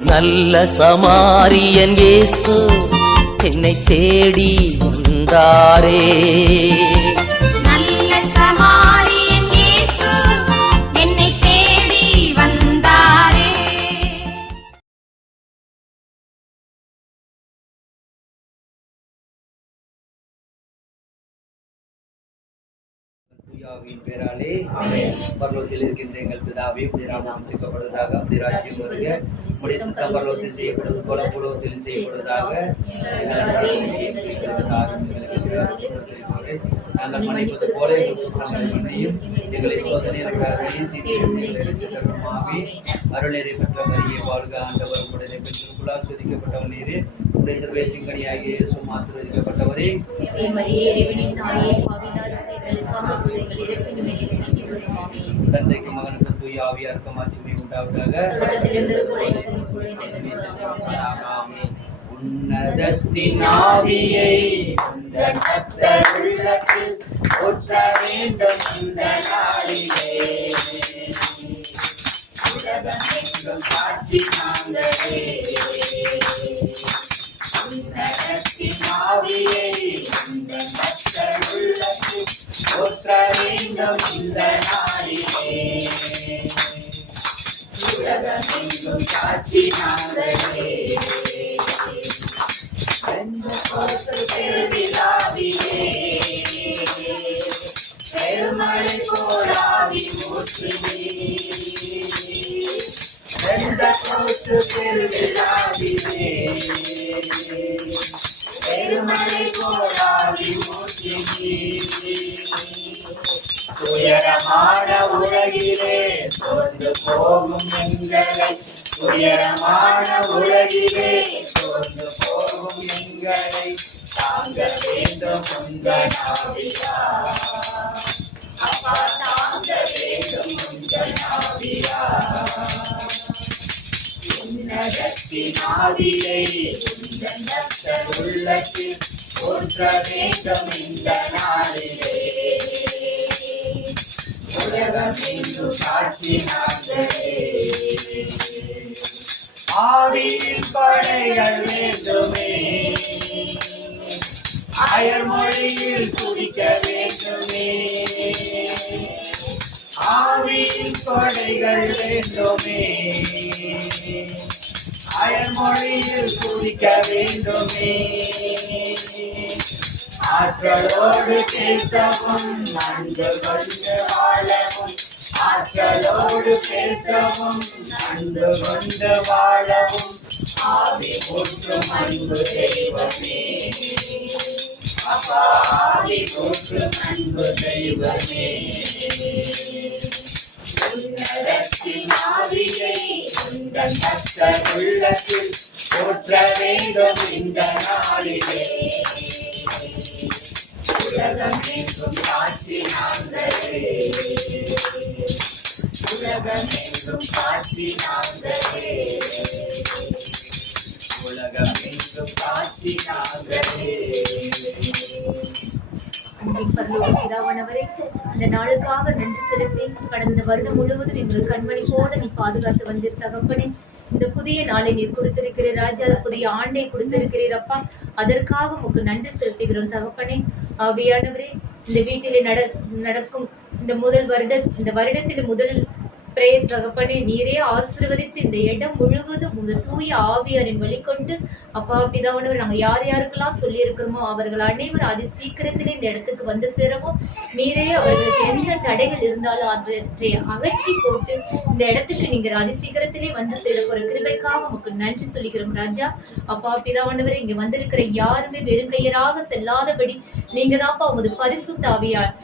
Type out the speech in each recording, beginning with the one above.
நல்ல சமாரியன் இயேசு என்னை தேடி வந்தாரே. நல்ல சமாரியன் இயேசு என்னை தேடி வந்தாரே. தூயாவின் பேராலே பரலோகத்தில் இருக்கின்ற எங்கள் பிதாவே, உம்முடைய நாமம் உச்சரிக்கப்படுவதாக, உம்முடைய ராஜ்யம் வருக, உம்முடைய சித்தம் பரலோகத்தில் செய்யப்படுவது போல பூலோகத்தில் செய்யப்படுவதாக. நாங்கள் மன்னிப்பது போல எங்கள் குற்றங்களை மன்னியும், எங்களை சோதனையில் அருளரை பெற்ற மரியே வாழ்க, ஆண்டவர் உம்முடைய பெற்றுள்ளார், சோதிக்கப்பட்டவர் நீரே, உடைய திருவேற்றிங்கனியாகிய இயேசுவும் ஆசீர்வதிக்கப்பட்டவரே. தந்தைக்கு மகனுக்கு தூய ஆவியாருக்கு மாட்சிமை உண்டாவதாக. உன்னதத்தின் ஆவியை உந்தன் பக்தர் உள்ளத்தில் ஊற்ற வேண்டும் இந்த நாளிலே. உலகமெங்கும் சாட்சி நாங்களே. உன்னதத்தின் ஆவியை உந்தன் பக்தர் உள்ளத்தில் ஊற்ற வேண்டும் இந்த நாளிலே. உலகமெங்கும் சாட்சி நாங்களே. பெருவிழாவிலே பெருமழை போராவி ஊற்றினே. பெருவிழாவிலே பெருமழை போராவி ஊற்றினே. துயரமான உலகிலே சோர்ந்து போகும் எங்களை, துயரமான உலகிலே சோர்ந்து போகும் எங்களை தாங்க வேண்டும் உங்கள் ஆவியா. அப்பா தாங்க வேண்டும் உங்கள் ஆவியா. உன்னதத்தின் ஆவியை உந்தன் பக்தர் உள்ளத்தில் ஊற்ற வேண்டும் இந்த நாளிலே. உலகமெங்கும் சாட்சி நாங்களே. ஆவியின் படைகள் வேண்டுமே, அயல்மொழியில் துடிக்க வேண்டுமே. ஆவியின் படைகள் வேண்டுமே, அயல்மொழியில் துடிக்க வேண்டுமே. ஆற்றலோடு பேசவும் அன்பு கொண்டு வாழவும், ஆற்றலோடு பேசவும் அன்பு கொண்டு வாழவும் ஆவி போற்றும் அன்பு தெய்வமே. அப்பா ஆவி போற்றும் அன்பு தெய்வமே. உன்னதத்தின் ஆவியை உந்தன் பக்தர் உள்ளத்தில் ஊற்ற வேண்டும் இந்த நாளிலே. உலகமெங்கும் சாட்சி நாங்களே. உலகமெங்கும் சாட்சி நாங்களே. உலகமெங்கும் சாட்சி நாங்களே. அன்பின் பரலோக பிதாவானவரே, இந்த நாளுக்காக நன்றி செலுத்தி கடந்த வருடம் முழுவதும் எங்கள் கண்மணி போல நீ பாதுகாத்து வந்தீர் தகப்பனே. இந்த புதிய நாளை நீர் கொடுத்திருக்கிறீர் ராஜா, புதிய ஆண்டை கொடுத்திருக்கிறீர் அப்பா. அதற்காக உமக்கு நன்றி செலுத்துகிறோம் தகப்பனே. ஆவியானவரே, இந்த வீட்டிலே நடக்கும் இந்த வருடத்தில் முதல் பிரேயர் தகப்பனே, நீரே ஆசீர்வதித்து இந்த இடம் முழுவதும் உங்க தூய ஆவியாரின் வழிகொண்டு அப்பா பிதாவானவர் நாங்க யார் யாருக்கெல்லாம் சொல்லி இருக்கிறோமோ அவர்கள் அனைவரும் அதி சீக்கிரத்திலே இந்த இடத்துக்கு வந்து சேரவும், நீரே அவர்களுக்கு எந்த தடைகள் இருந்தாலும் அவற்றை அகற்றி போட்டு இந்த இடத்துக்கு நீங்க அதி சீக்கிரத்திலே வந்து சேர போற கிருபைக்காக உங்களுக்கு நன்றி சொல்லிக்கிறோம் ராஜா. அப்பா பிதாவானவர், இங்க வந்திருக்கிற யாருமே வெறுங்கையராக செல்லாதபடி நீங்க தான்ப்பா உமது பரிசுத்த ஆவியார்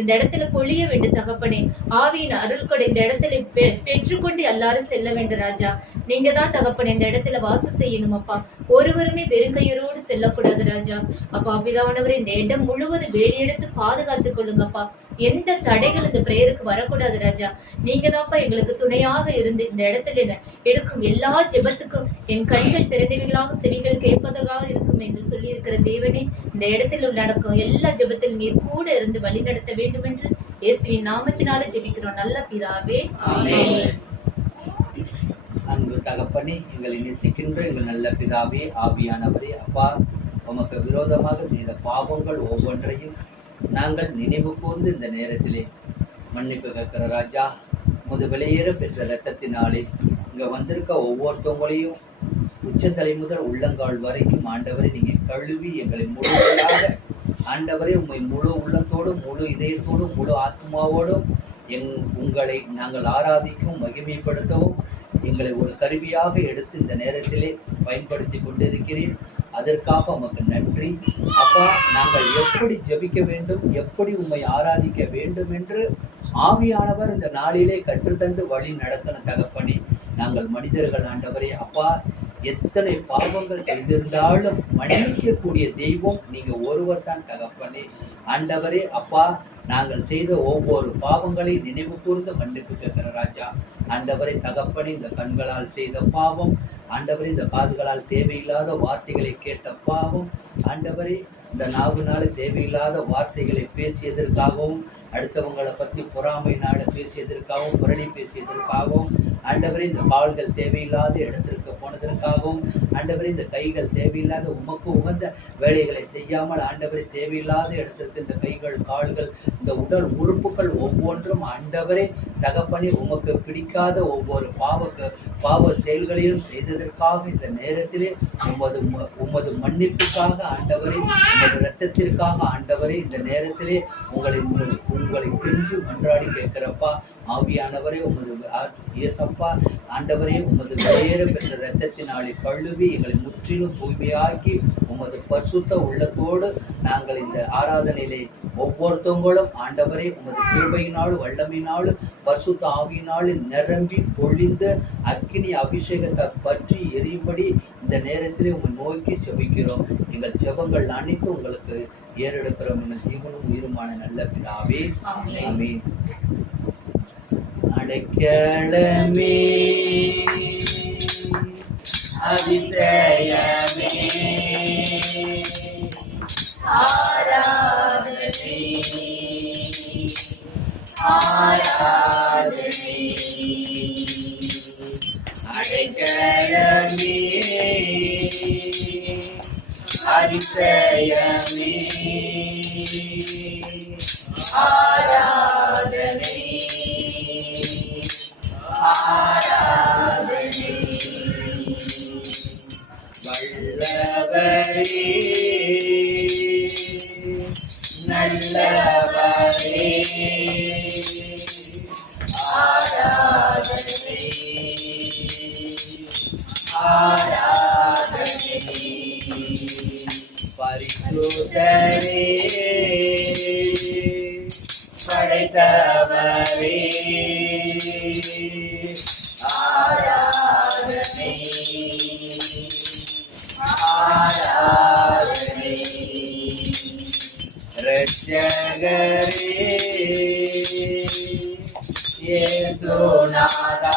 இந்த இடத்துல பொழிய வேண்டும் தகப்பனே. ஆவியின் அருள் கொடை இந்த இடத்துல பெற்றுக்கொண்டு எல்லாரும் செல்ல வேண்டும் ராஜா. நீங்க தான் தகப்பனே இந்த இடத்துல வாசம் செய்யணும் அப்பா. ஒருவருமே வெறுங்கையரோடு செல்லக்கூடாது ராஜா. அப்பா பிதாவானவரே, இந்த இடம் முழுவதும் வேலி எடுத்து பாதுகாத்துக் கொள்ளுங்கப்பா. எந்த தடைகள் இந்த பிரேயருக்கு வரக்கூடாது ராஜா. நீங்க தான்ப்பா எங்களுக்கு துணையாக இருந்து இந்த இடத்துல எடுக்கும் எல்லா ஜெபத்துக்கும் என் கண்கள் திறந்தவைகளாக செவிகள் கேட்பதாக இருக்கும் என்று சொல்லி இருக்கிற தேவனே, இந்த இடத்துல நடக்கும் எல்லா ஜெபத்தில் நீர் கூட இருந்து வழி நடத்த வேண்டும் என்று இயேசுவின் நாமத்தினால ஜெபிக்கிறோம் நல்ல பிதாவே. ஆமென். அன்பு தகப்பனே, எங்களை நேசிக்கின்ற எங்கள் நல்ல பிதாவே, ஆவியானவரே, அப்பா, உமக்கு விரோதமாக செய்த பாவங்கள் ஒவ்வொன்றையும் நாங்கள் நினைவு கூர்ந்து இந்த நேரத்திலே மன்னிப்பு கேட்கிற ராஜா, முது விலையேற பெற்ற இரத்தத்தினாலே இங்கே வந்திருக்க ஒவ்வொருத்தவங்களையும் உச்சந்தலை முதல் உள்ளங்கால் வரைக்கும் ஆண்டவரை நீங்கள் கழுவி எங்களை முழுமையாக ஆண்டவரே உம்மை முழு உள்ளத்தோடும் முழு இதயத்தோடும் முழு ஆத்மாவோடும் உங்களை நாங்கள் ஆராதிக்கவும் மகிமைப்படுத்தவும் எங்களை ஒரு கருவியாக எடுத்து இந்த நேரத்திலே பயன்படுத்தி கொண்டிருக்கிறேன். அதற்காக உமக்கு நன்றி அப்பா. நாங்கள் எப்படி ஜெபிக்க வேண்டும், எப்படி உம்மை ஆராதிக்க வேண்டும் என்று ஆவியானவர் இந்த நாளிலே கற்றுத்தந்து வழி நடத்தின தகப்பனே, நாங்கள் மனிதர்கள் ஆண்டவரே அப்பா, எத்தனை பாவங்கள் செய்திருந்தாலும் மன்னிக்கக்கூடிய தெய்வம் நீங்க ஒருவர் தான் தகப்பனே. ஆண்டவரே அப்பா, நாங்கள் செய்த ஒவ்வொரு பாவங்களை நினைவு கூர்ந்து மன்னிப்பு கேட்கிற ராஜா, ஆண்டவரை தகப்பனே, இந்த கண்களால் செய்த பாவம், ஆண்டவரே இந்த காதுகளால் தேவையில்லாத வார்த்தைகளை கேட்ட பாவம், ஆண்டவரே இந்த நாவினால தேவையில்லாத வார்த்தைகளை பேசியதற்காகவும், அடுத்தவங்களை பற்றி பொறாமையினால பேசியதற்காகவும், புரணி பேசியதற்காகவும், ஆண்டவரே இந்த கால்கள் தேவையில்லாத இடத்திற்கு போனதற்காகவும், ஆண்டவரே இந்த கைகள் தேவையில்லாத உமக்கு உகந்த வேலைகளை செய்யாமல், ஆண்டவரே தேவையில்லாத இடத்திற்கு இந்த கைகள், கால்கள், இந்த உடல் உறுப்புகள் ஒவ்வொன்றும் ஆண்டவரே தகப்பனே உமக்கு பிடிக்காத ஒவ்வொரு பாவ செயல்களையும் செய்ததற்காக இந்த நேரத்திலே உமது மன்னிப்புக்காக ஆண்டவரே, உமது இரத்தத்திற்காக ஆண்டவரே இந்த நேரத்திலே உங்களை கெஞ்சி மன்றாடி கேட்கிறப்பா. ஆவியானவரே உமது இயேசப்பா ஆண்டவரே, உமது வெளியேற பெற்ற இரத்தத்தினாலே கழுவி எங்களை முற்றிலும் தூய்மையாக்கி உமது பரிசுத்த உள்ளத்தோடு நாங்கள் இந்த ஆராதனையிலே ஒவ்வொருத்தவங்களும் ஆண்டவரே உமது கிருபையினாலும் வல்லமையினாலும் பரிசுத்த ஆவியினாலும் நிரம்பி பொழிந்து அக்கினி அபிஷேகத்தை பற்றி எரியும்படி இந்த நேரத்திலே உங்களை நோக்கி ஜெபிக்கிறோம். எங்கள் ஜெபங்கள் அனைத்தும் உங்களுக்கு ஏறெடுக்கிறோம். எங்கள் ஜீவனும் உயிருமான நல்ல பிதாவே, ஆமென். அடைக்கலமே அதிசயமே ஆராதனை ஆராதனை அடைக்கலமே அதிசயமே ஆராதனை ஆராதனை வல்லவரே நல்லவரே ஆராதனை ஆராதனை பரிசுத்தரே படைத்தவரே ஆராதனை ஆராதனை இரட்சகரே இயேசுநாதா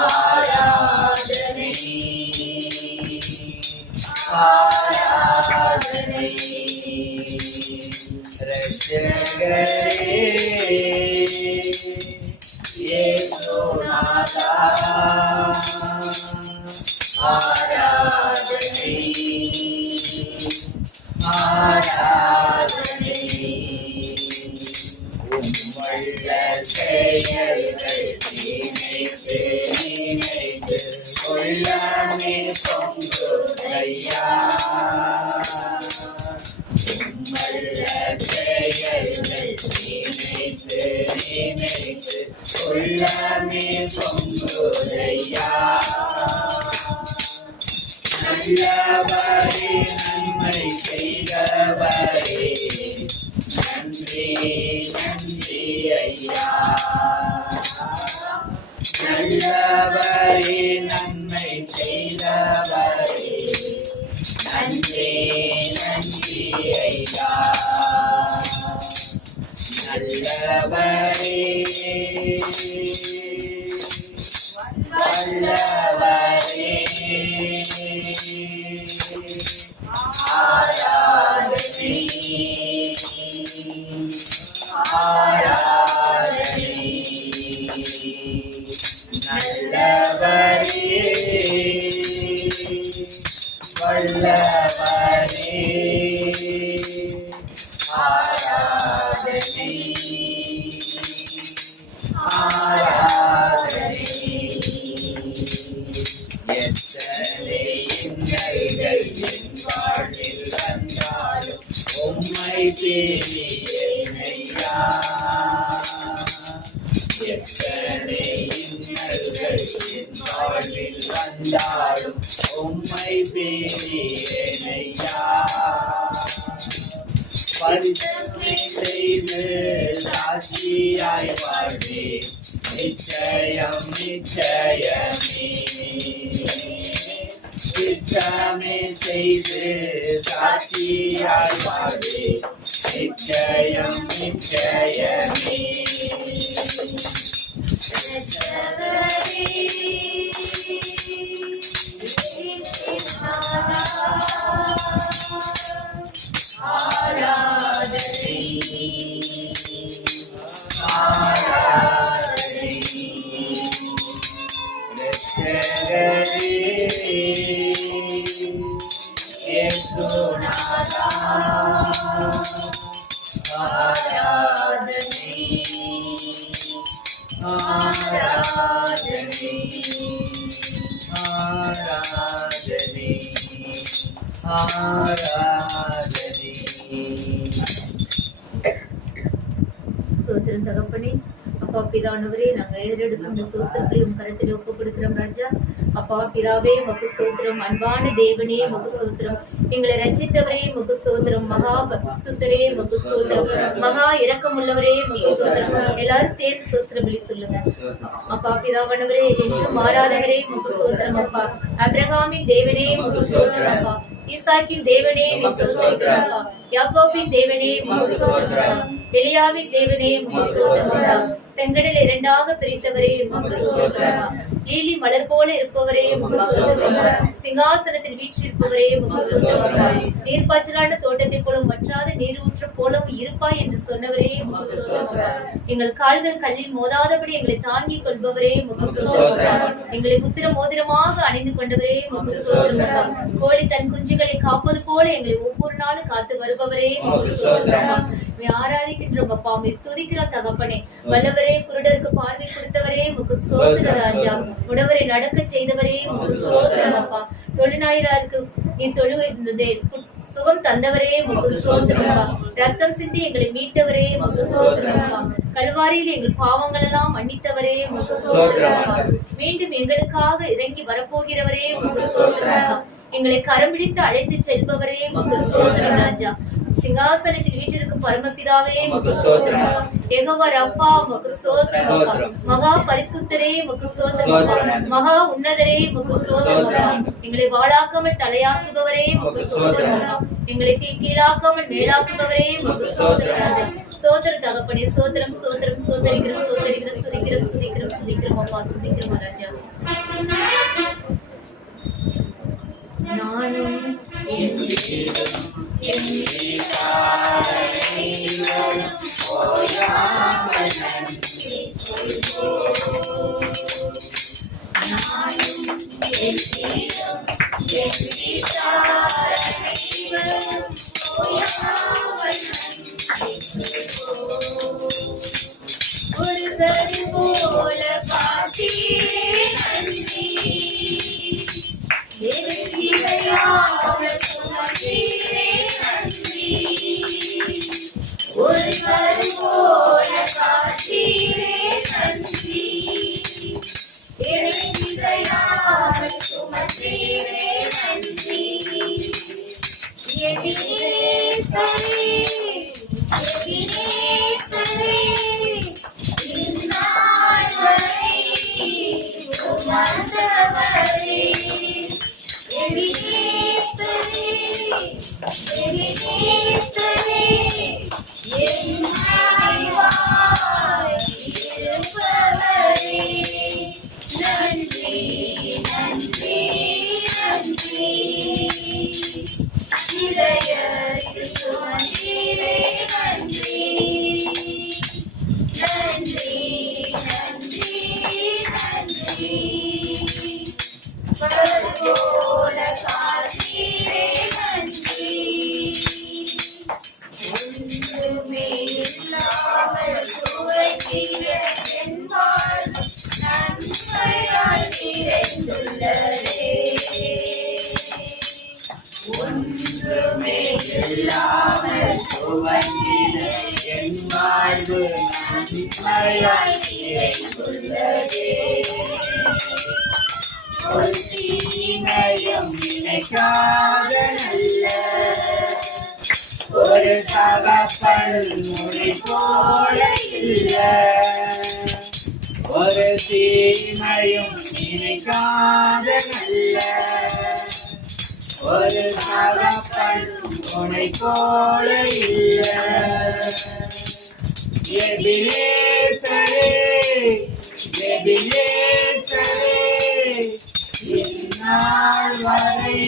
ஆராதனை ஆராதனை இரட்சகரே இயேசுநாதா ஆராதனை ஆராதனை உம்முள்ள செயல்கள் நினைத்து நினைத்து உள்ளமே பொங்குதையா உம்முள்ள செயல்கள் நினைத்து நினைத்து உள்ளமே பொங்குதையா நல்லவரே நன்மை செய்தவரே நன்றி நன்றி ஐயா நல்லவரே நன்மை செய்தவரே நன்றி நன்றி ஐயா நல்லவரே வல்லவரே ஆராதனை ஆராதனை வல்லவரே ஆராதனை ஆராதனை எத்தனை இன்னல்கள் என் வாழ்வில் வந்தாலும் உம்மை தேடினேனையா எத்தனை இன்னல்கள் என் வாழ்வில் வந்தாலும் உம்மை தேடினேனையா பரிசுத்தனை செய்து சாட்சியாய் வாழ்வே நிச்சயம் நிச்சயமே சித்தமே செய்து சாட்சியாய் வாழ்வே நிச்சயம் நிச்சயமே ஆராதனை ஆராதனை ரட்சகரே இயேசுநாதா ஆராதனை ஆராதனை ஆராதனை ஆராதனை. சோத்திரம் தகப்பனே. அப்பா பிதானவரே, நாங்க ஏறெடுக்கும் இந்த சோத்திரத்தையும் கரத்தில் ஒப்பு கொடுக்கிறோம் ராஜா. அப்பா பிதாவே உமக்கு சோத்திரம். அன்பான தேவனே உமக்கு சோத்திரம். எங்களை ரட்சித்தவரே உமக்கு சோத்திரம். மகா சுத்தரே உமக்கு சோத்திரம். மகா இரக்கமுள்ளவரே உமக்கு சோத்திரம். எல்லாரும் சேர்ந்து சோத்திர பலி சொல்லுங்க. அப்பா பிதாவானவரே, என்றும் மாறாதவரே உமக்கு சோத்திரம். அப்பா அபிரகாமின் தேவனே உமக்கு சோத்திரம். அப்பா ஈசாக்கின் தேவனே உமக்கு சோத்திரம். அப்பா யாக்கோபின் தேவனே உமக்கு சோத்திரம். எலியாவின் தேவனே உமக்கு சோத்திரம். செங்கடல் இரண்டாக பிரித்தவரே உமக்கு சோத்திரம். லீலி மலர் போல இருப்பவரே உமக்கு சோத்திரம். சிங்காசனத்தில் வீற்றிருப்பவரே உமக்கு சோத்திரம். நீர்ப்பாய்ச்சலான தோட்டத்தை போலவும் வற்றாத நீரூற்று போலவும் இருப்பாய் என்று சொன்னவரே உமக்கு சோத்திரம். எங்கள் கால்கள் கல்லில் மோதாதபடி எங்களை தாங்கிக் கொள்பவரே உமக்கு சோத்திரம். எங்களை புத்திர மோதிரமாக அணிந்து கொண்டவரே உமக்கு சோத்திரம். கோழி தன் குஞ்சுகளை காப்பது போல எங்களை ஒவ்வொரு நாளும் காத்து வருபவரே உமக்கு சோத்திரம். ஆராதிக்கின்றோம் அப்பா, ஸ்துதிக்கிறோம் தகப்பனே. வல்லவரே, குருடருக்கு பார்வை கொடுத்தவரே உமக்கு சோத்திரம் ராஜா. உடவரை நடக்க செய்தவரே உமக்கு சோத்திரம் அப்பா. தொழுநாயிராருக்கு நீ சுகம் தந்தவரே உமக்கு சோத்திரம் அப்பா. ரத்தம் சிந்தி எங்களை மீட்டவரே உமக்கு சோத்திரம் அப்பா. கல்வாரியில் எங்கள் பாவங்கள் எல்லாம் மன்னித்தவரே உமக்கு சோத்திரம் அப்பா. மீண்டும் எங்களுக்காக இறங்கி வரப்போகிறவரே உமக்கு சோத்திரம் அப்பா. எங்களை கரம் பிடித்து அழைத்து செல்பவரே உமக்கு சோத்திரம் ராஜா. சிங்காசனத்தில் வீற்றிருக்கும் பரமபிதாவே உமக்கு சோத்திரம். யெகோவா ரஃபா உமக்கு சோத்திரம். மகா பரிசுத்தரே உமக்கு சோத்திரம். மகா உன்னதரே உமக்கு சோத்திரம். எங்களை வாழாக்காமல் தலையாக்குபவரே உமக்கு சோத்திரம். எங்களை கீழாக்காமல் மேலாக்குபவரே உமக்கு சோத்திரம். சோத்திர தகப்பனே, சோத்திரம் சோத்திரம். சோதரிக்கிறோம் சோதரிக்கிறோம் சுதிக்கிறோம் சுதிக்கிறோம் சுதிக்கிறோம் அப்பா, சுதிக்கிறோம் ராஜா. நானும் ஒரு கரு போல பார்த்தீரே நன்றி. ஒரு கரு போல காத்தீரே நன்றி. சுமத்தீரே நன்றி. எபினேசரே எபினேசரே இந்நாள் வரை சுமந்தவரே. எபினேசரே எபினேசரே என் வாழ்வாய் இருப்பவரே. நன்றி நன்றி நன்றி. இதயத்தில் சுமந்தீரே நன்றி. நன்றி நன்றி நன்றி. போல காத்தீரே நன்றி. ஒன்றுமே இல்லாமல் துவக்கிய என் வாழ்வு நன்மையால் நிறைந்துள்ளதே. ஒன்றுமே இல்லாமல் துவக்கிய என் வாழ்வு நன்மையால் நிறைந்துள்ளதே. ஒரு தீமையும் நினைக்காத நல்ல ஒரு தகப்பன் முறை போல இல்ல. ஒரு தீமையும் நினைக்காத நல்ல ஒரு தகப்பன் முறை போல இல்ல. எபினேசரே எபினேசரே இந்நாள் வரை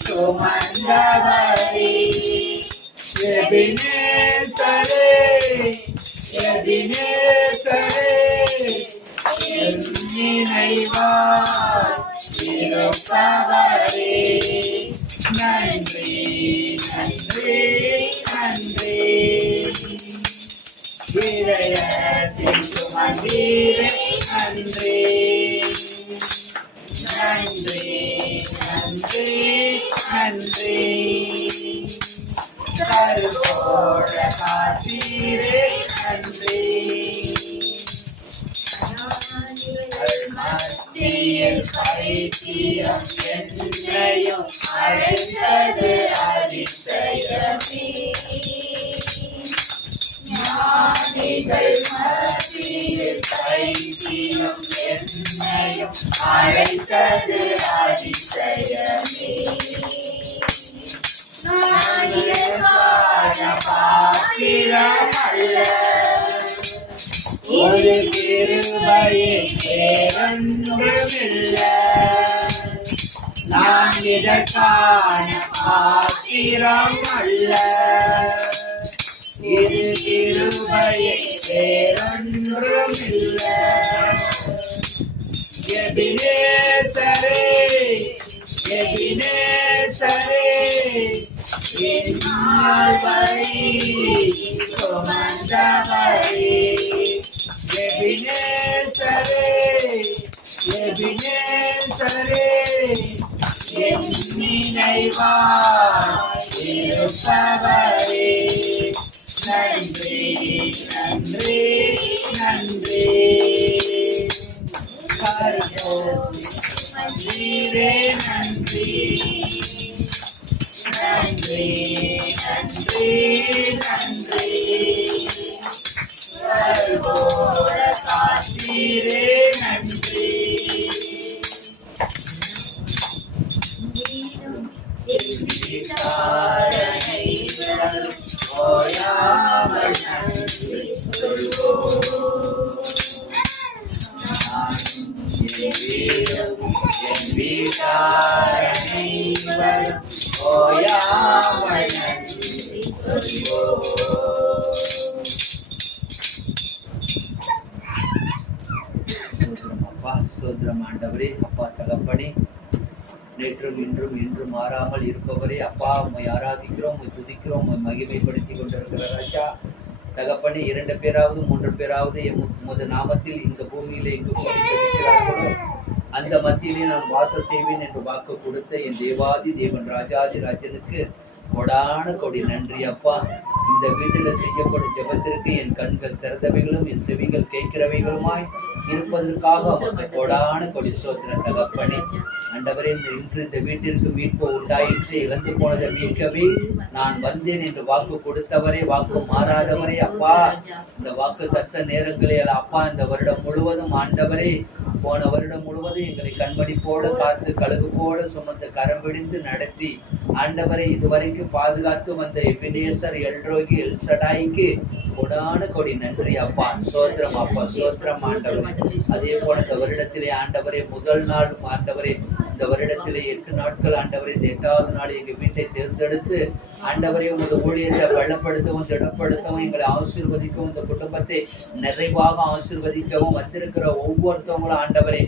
சுமந்தவரே. எபினேசரே எபினேசரே என் நினைவாய் இருப்பவரே. நன்றி நன்றி நன்றி. இதயத்தில் சுமந்தீரே நன்றி. நன்றி நன்றி நன்றி. கருவோட காத்தீரே நன்றி. மத்தியில் பைத்தியம் என்னையும் அழைத்தது அதிசயமே. ஞானிகள் மத்தியில் பைத்தியம் என்னையும் அழைத்தது அதிசயமே. நான் காண பாத்திரம் அல்ல, ஒரு கிருபையே வேறொன்றுமில்ல. நான் இதற்கான பாத்திரம் அல்ல, இது கிருபையே வேறொன்றுமில்ல. எபினேசரே எபினேசரே இந்நாள் வரை சுமந்தவரே. எபினேசரே எபினேசரே என் நினைவாய் இருப்பவரே. நன்றி நன்றி நன்றி. கருணீரே நன்றி. நன்றி நன்றி நன்றி. கருவோட காத்தீரே நன்றி. விசாரணை ஓயாமல் நன்றி சொல்வோம். என் விசாரணை ஓயாமல் நன்றி சொல்வோம். அப்பா சோதரம் ஆண்டவரே, அப்பா தகப்பனே, நேற்றும் இன்றும் என்றும் மாறாமல் இருப்பவரே, அப்பா உம்மை ஆராதிக்கிறோம், உம்மை துதிக்கிறோம், உம்மை மகிமைப்படுத்தி கொண்டிருக்கிற ராஜா தகப்பனே, 2 பேராவது 3 பேராவது உமது நாமத்தில் இந்த பூமியிலே எங்கு இருக்கிறார்களோ அந்த மத்தியிலே நான் வாசம் செய்வேன் என்று வாக்கு கொடுத்த என் தேவாதி தேவன் ராஜாதி ராஜனுக்கு கொடான கொடி நன்றி அப்பா. இந்த வீட்டில் செய்யப்படும் ஜெபத்திற்கு என் கண்கள் திறந்தவைகளும் என் செவிகள் கேட்கிறவைகளுமாய் இருப்பதற்காக அவருக்கு கொடான கொடி சோத்திரம் தகப்பனே. ஆண்டவரே, இன்று இந்த வீட்டிற்கு மீட்பு உண்டாயிற்று, இழந்து போனதை மீட்கவே நான் வந்தேன் என்று வாக்கு கொடுத்தவரே, வாக்கு மாறாதவரே அப்பா. இந்த வாக்கு தத்த நேரங்களே அப்பா, இந்த வருடம் முழுவதும் ஆண்டவரே, போன வருடம் முழுவதும் எங்களை கண்மணி போல காத்து கழுகு போல சுமந்து கரம் பிடித்து நடத்தி ஆண்டவரை இதுவரைக்கும் பாதுகாத்து வந்த எபினேசர் எல்ரோகி எல்சடாய்க்கு கொடான கொடி நன்றி அப்பா. சோத்திரம் அப்பா, சோத்திரம் ஆண்டவரே. அதே போல இந்த வருடத்திலே ஆண்டவரே, முதல் நாள் ஆண்டவரே, இந்த வருடத்திலே 8 நாட்கள் ஆண்டவரே, இந்த 8வது நாள் எங்கள் வீட்டை தேர்ந்தெடுத்து ஆண்டவரே உமது ஊழியத்தை பலப்படுத்தவும் திடப்படுத்தவும் எங்களை ஆசீர்வதிக்கவும் இந்த குடும்பத்தை நிறைவாக ஆசீர்வதிக்கவும் வந்திருக்கிற ஒவ்வொருத்தவங்களும் ஆண்டவரே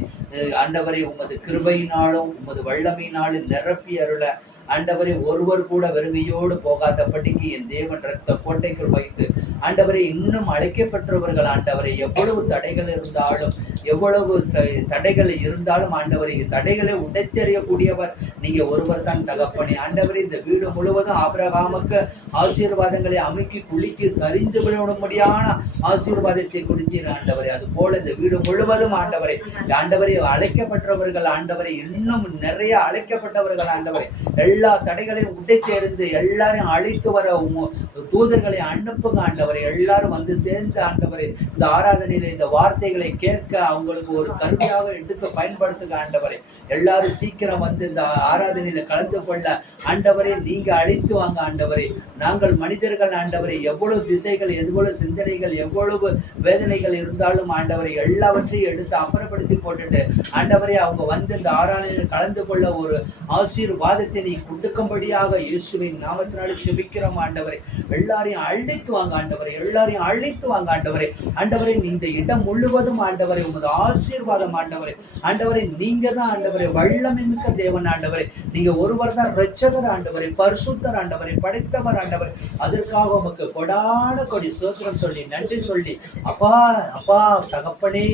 ஆண்டவரே உமது கிருபையினாலும் உமது வல்லமையினாலும் நிரப்பி அருள ஆண்டவரே ஒருவர் கூட வெறுங்கையோடு போகாதபடிக்கு என் தேவன் ரத்த கோட்டைக்குள் வைத்து ஆண்டவரே இன்னும் அழைக்கப்பட்டவர்கள் ஆண்டவரே எவ்வளவு தடைகள் இருந்தாலும் எவ்வளவு தடைகள் இருந்தாலும் ஆண்டவரே தடைகளை உடைத்தெறியக்கூடியவர் நீங்க ஒருவர் தான் தகப்பனே. ஆண்டவரே இந்த வீடு முழுவதும் ஆபிரகாமுக்கு ஆசீர்வாதங்களை அமைக்கி குளிக்கு சரிந்து விடும்படியான ஆசீர்வாதத்தை கொடுத்தீர் ஆண்டவரே. அது போல இந்த வீடு முழுவதும் ஆண்டவரே ஆண்டவரே அழைக்கப்பட்டவர்கள் ஆண்டவரே இன்னும் நிறைய அழைக்கப்பட்டவர்கள் ஆண்டவரே எல்லா தடைகளையும் உடைத்தெறிந்து எல்லாரையும் அழைத்து வர தூதர்களை அனுப்புங்க ஆண்டவரை. எல்லாரும் வந்து சேர்ந்து ஆண்டவரை இந்த ஆராதனையில இந்த வார்த்தைகளை கேட்க அவங்களுக்கு ஒரு கருவியாக எடுத்து பயன்படுத்துங்க ஆண்டவரை. எல்லாரும் சீக்கிரம் வந்து இந்த ஆராதனையில கலந்து கொள்ள ஆண்டவரை நீங்க அழைத்து வாங்க ஆண்டவரை. நாங்கள் மனிதர்கள் ஆண்டவரை எவ்வளவு திசைகள் எவ்வளவு சிந்தனைகள் எவ்வளவு வேதனைகள் இருந்தாலும் ஆண்டவரை எல்லாவற்றையும் எடுத்து அப்புறப்படுத்தி போட்டுட்டு ஆண்டவரை அவங்க வந்து இந்த ஆராதனையில் கலந்து கொள்ள ஒரு ஆசீர்வாதத்தை நீ கொடுக்கும்படியாக இயேசுவின் நாமத்தினால ஜெபிக்கிறோம் ஆண்டவரே. எல்லாரையும் அழைத்து வாங்க ஆண்டவரே, எல்லாரையும் அழைத்து வாங்க ஆண்டவரே. ஆண்டவரே இந்த இடம் முழுவதும் ஆண்டவரே உமது ஆசீர்வாதம் ஆண்டவரே. ஆண்டவரே நீங்க தான் ஆண்டவரே வல்லமை மிக்க தேவன் ஆண்டவரே. நீங்க ஒருவர் தான் இரட்சகர் ஆண்டவரே, பரிசுத்தர் ஆண்டவரே, படைத்தவர் ஆண்டவரே. அதற்காக உமக்கு கொடான கொடி சோத்திரம் சொல்லி நன்றி சொல்லி அப்பா அப்பா தகப்பனே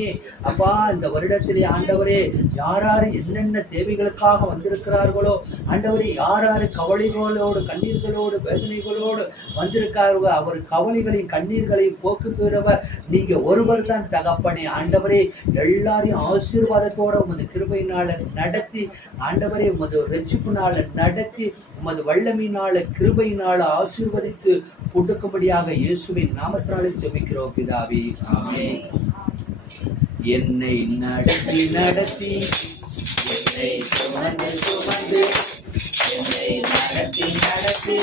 அப்பா இந்த வருடத்திலே ஆண்டவரே யாராரு என்னென்ன தேவைகளுக்காக வந்திருக்கிறார்களோ ஆண்டவரே யாராரு கவலைகளோடு கண்ணீர்களோடு வேதனைகளோடு வந்திருக்கார்கள் அவர் கவலைகளையும் கண்ணீர்களையும் போக்குகிறவர் நீங்க ஒருவர் தான் தகப்பனே. ஆண்டவரே எல்லாரையும் ஆசீர்வாதத்தோட உமது கிருபையினால நடத்தி ஆண்டவரே உமது ரட்சிப்பினால நடத்தி உமது வல்லமையினால கிருபையினால ஆசீர்வதித்து கொடுக்கும்படியாக இயேசுவின் நாமத்தினாலே ஜெபிக்கிறோம் பிதாவே, ஆமென். என்னை நடத்தி நடத்தி என்னை சுமந்து சுமந்து என்னை நடத்தி நடத்தி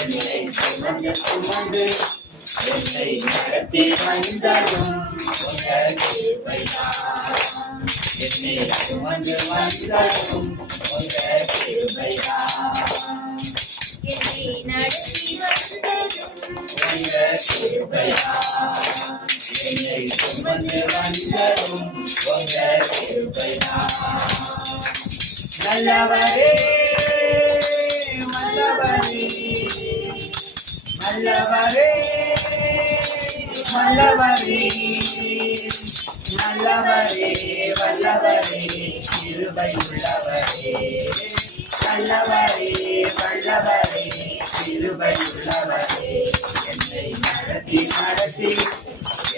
என்னை சுமந்து சுமந்து என்னை நடத்தி வந்ததும் உங்கள் கிருபைதான். என்னை சுமந்து வந்ததும் உங்கள் கிருபைதான். என்னை நடத்தி வந்ததும் உங்கள் கிருபைதான். என்னை சுமந்து வந்ததும் உங்கள் கிருபைதான். நல்லவரே நல்லவரே நல்லவரே நல்லவரே நல்லவரே வல்லவரே கிருபை உள்ளவரே நல்லவரே வல்லவரே கிருபை உள்ளவரே என்னை நடத்தி நடத்தி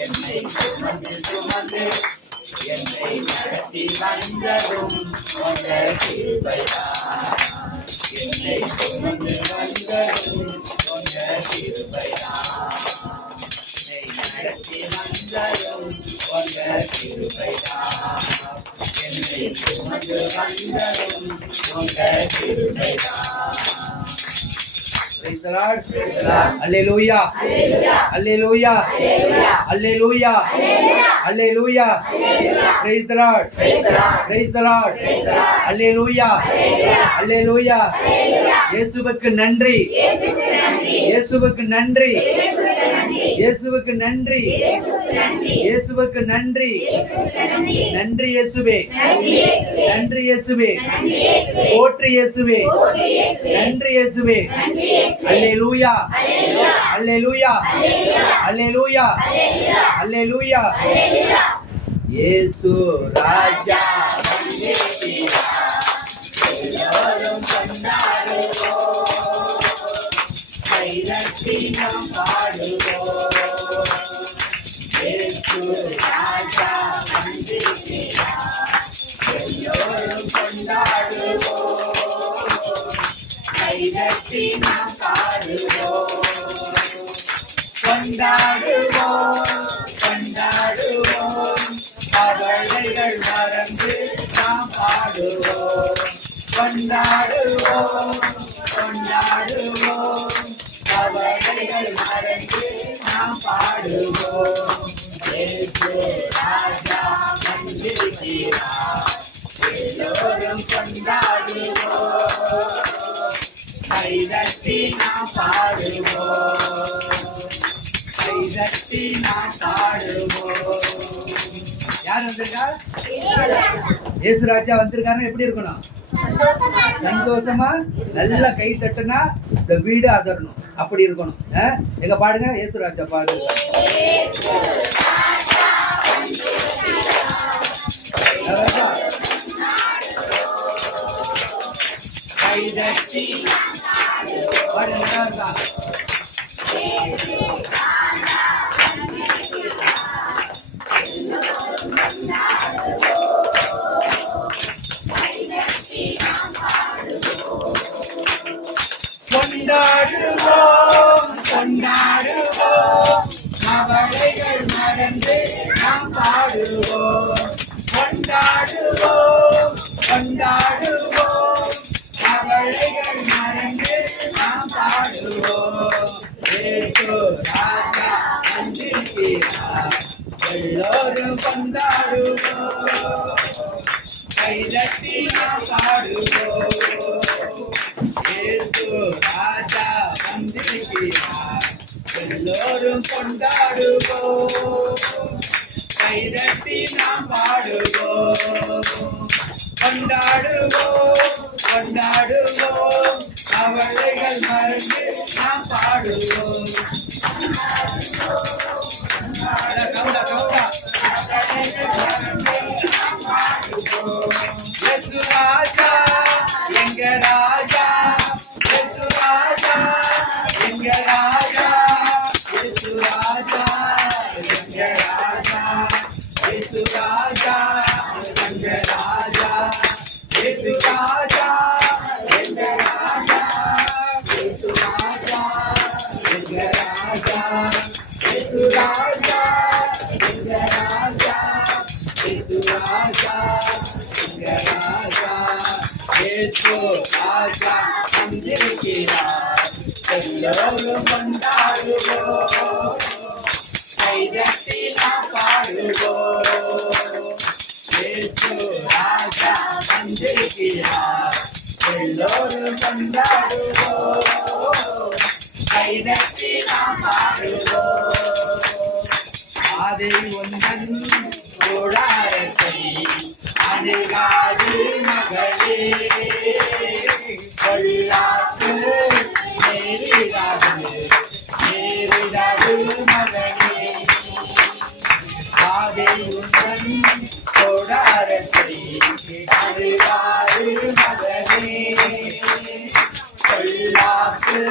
என்னை சுமந்து சுமந்து என்னை நடத்தி வந்ததும் உங்கள் கிருபைதான். என்னை சுமந்து வந்ததும் உங்கள் கிருபைதான். என்னை நடத்தி வந்ததும் உங்கள் கிருபைதான். என்னை சுமந்து வந்ததும் உங்கள் கிருபைதான். Praise the Lord. Praise the Lord. Hallelujah. Hallelujah. Hallelujah. Hallelujah. Praise the Lord. Praise the Lord. Hallelujah. Hallelujah. இயேசுவுக்கு நன்றி. இயேசுவுக்கு நன்றி. இயேசுவுக்கு நன்றி. இயேசுவுக்கு நன்றி. நன்றி இயேசுவே. நன்றி இயேசுவே. போற்றி இயேசுவே. நன்றி இயேசுவே. அல்லேலூயா. அல்லேலூயா. அல்லேலூயா. அல்லேலூயா. இயேசு ராஜா வந்திருக்கிறார். எல்லோரும் கொண்டாடுவோம். கைதட்டி நாம் பாடுவோம். இயேசு ராஜா வந்திருக்கிறார். எல்லோரும் கொண்டாடுவோம். கைதட்டி நாம் பாடுவோம். கொண்டாடுவோம். கொண்டாடுவோம். கவலைகள் மறந்து நாம் பாடுவோம். கொண்டாடுவோம். கொண்டாடுவோம். கவலைகள் மறந்து நாம் பாடுவோம். இயேசு ராஜா வந்திருக்கிறார். எல்லோரும் கொண்டாடுவோம். கைதட்டி நாம் பாடுவோம். கைதட்டி நாம் பாடுவோம். யார் வந்திருக்கா? இயேசு ராஜா வந்திருக்காருன்னா எப்படி இருக்கணும்? சந்தோஷமா நல்லா கை தட்டுனா இந்த வீடு அதரணும், அப்படி இருக்கணும். எங்க பாடுங்க, இயேசு ராஜா பாடு. கைதட்டி பாடுங்க. கொண்டாடுவோம் கொண்டாடுவோம் கவலைகள் மறந்து நாம் பாடுவோம். கொண்டாடுவோம் கொண்டாடுவோம் கவலைகள் மறந்து நாம் பாடுவோம். இயேசு ராஜா வந்திருக்கிறார், எல்லோரும் கொண்டாடுவோம். கைதட்டி நாம் பாடுவோம். இயேசு ராஜா வந்திருக்கிறார், எல்லோரும் கொண்டாடுவோம். கைதட்டி நாம் பாடுவோம். கொண்டாடுவோம் கொண்டாடுவோம் கவலைகள் மறந்து நாம் பாடுவோம். இயேசு ராஜா எங்க ராஜா, இயேசு ராஜா எங்க ராஜா, இயேசு ராஜா எங்க ராஜா, இயேசு ராஜா எங்க ராஜா, இயேசு ராஜா எங்க ராஜா, இயேசு ராஜா எங்க ராஜா, இயேசு ராஜா எங்க ராஜா, இயேசு ராஜா எங்க ராஜா. இயேசு ராஜா வந்திருக்கிறார், எல்லோரும் கொண்டாடுவோம். கைதட்டி நாம் பாடுவோம். இயேசு ராஜா வந்திருக்கிறார், எல்லோரும் கொண்டாடுவோம். கைதட்டி நாம் பாடுவோம். ஆதை ஒன்றன் கூடாரத்தை அணுகாது மகளே, கொள்ளாது நேரிடாது நேரிடாது மகளே. ஆதை ஒன்றன் கூடாரத்தை அணுகாது மகளே, கொள்ளாது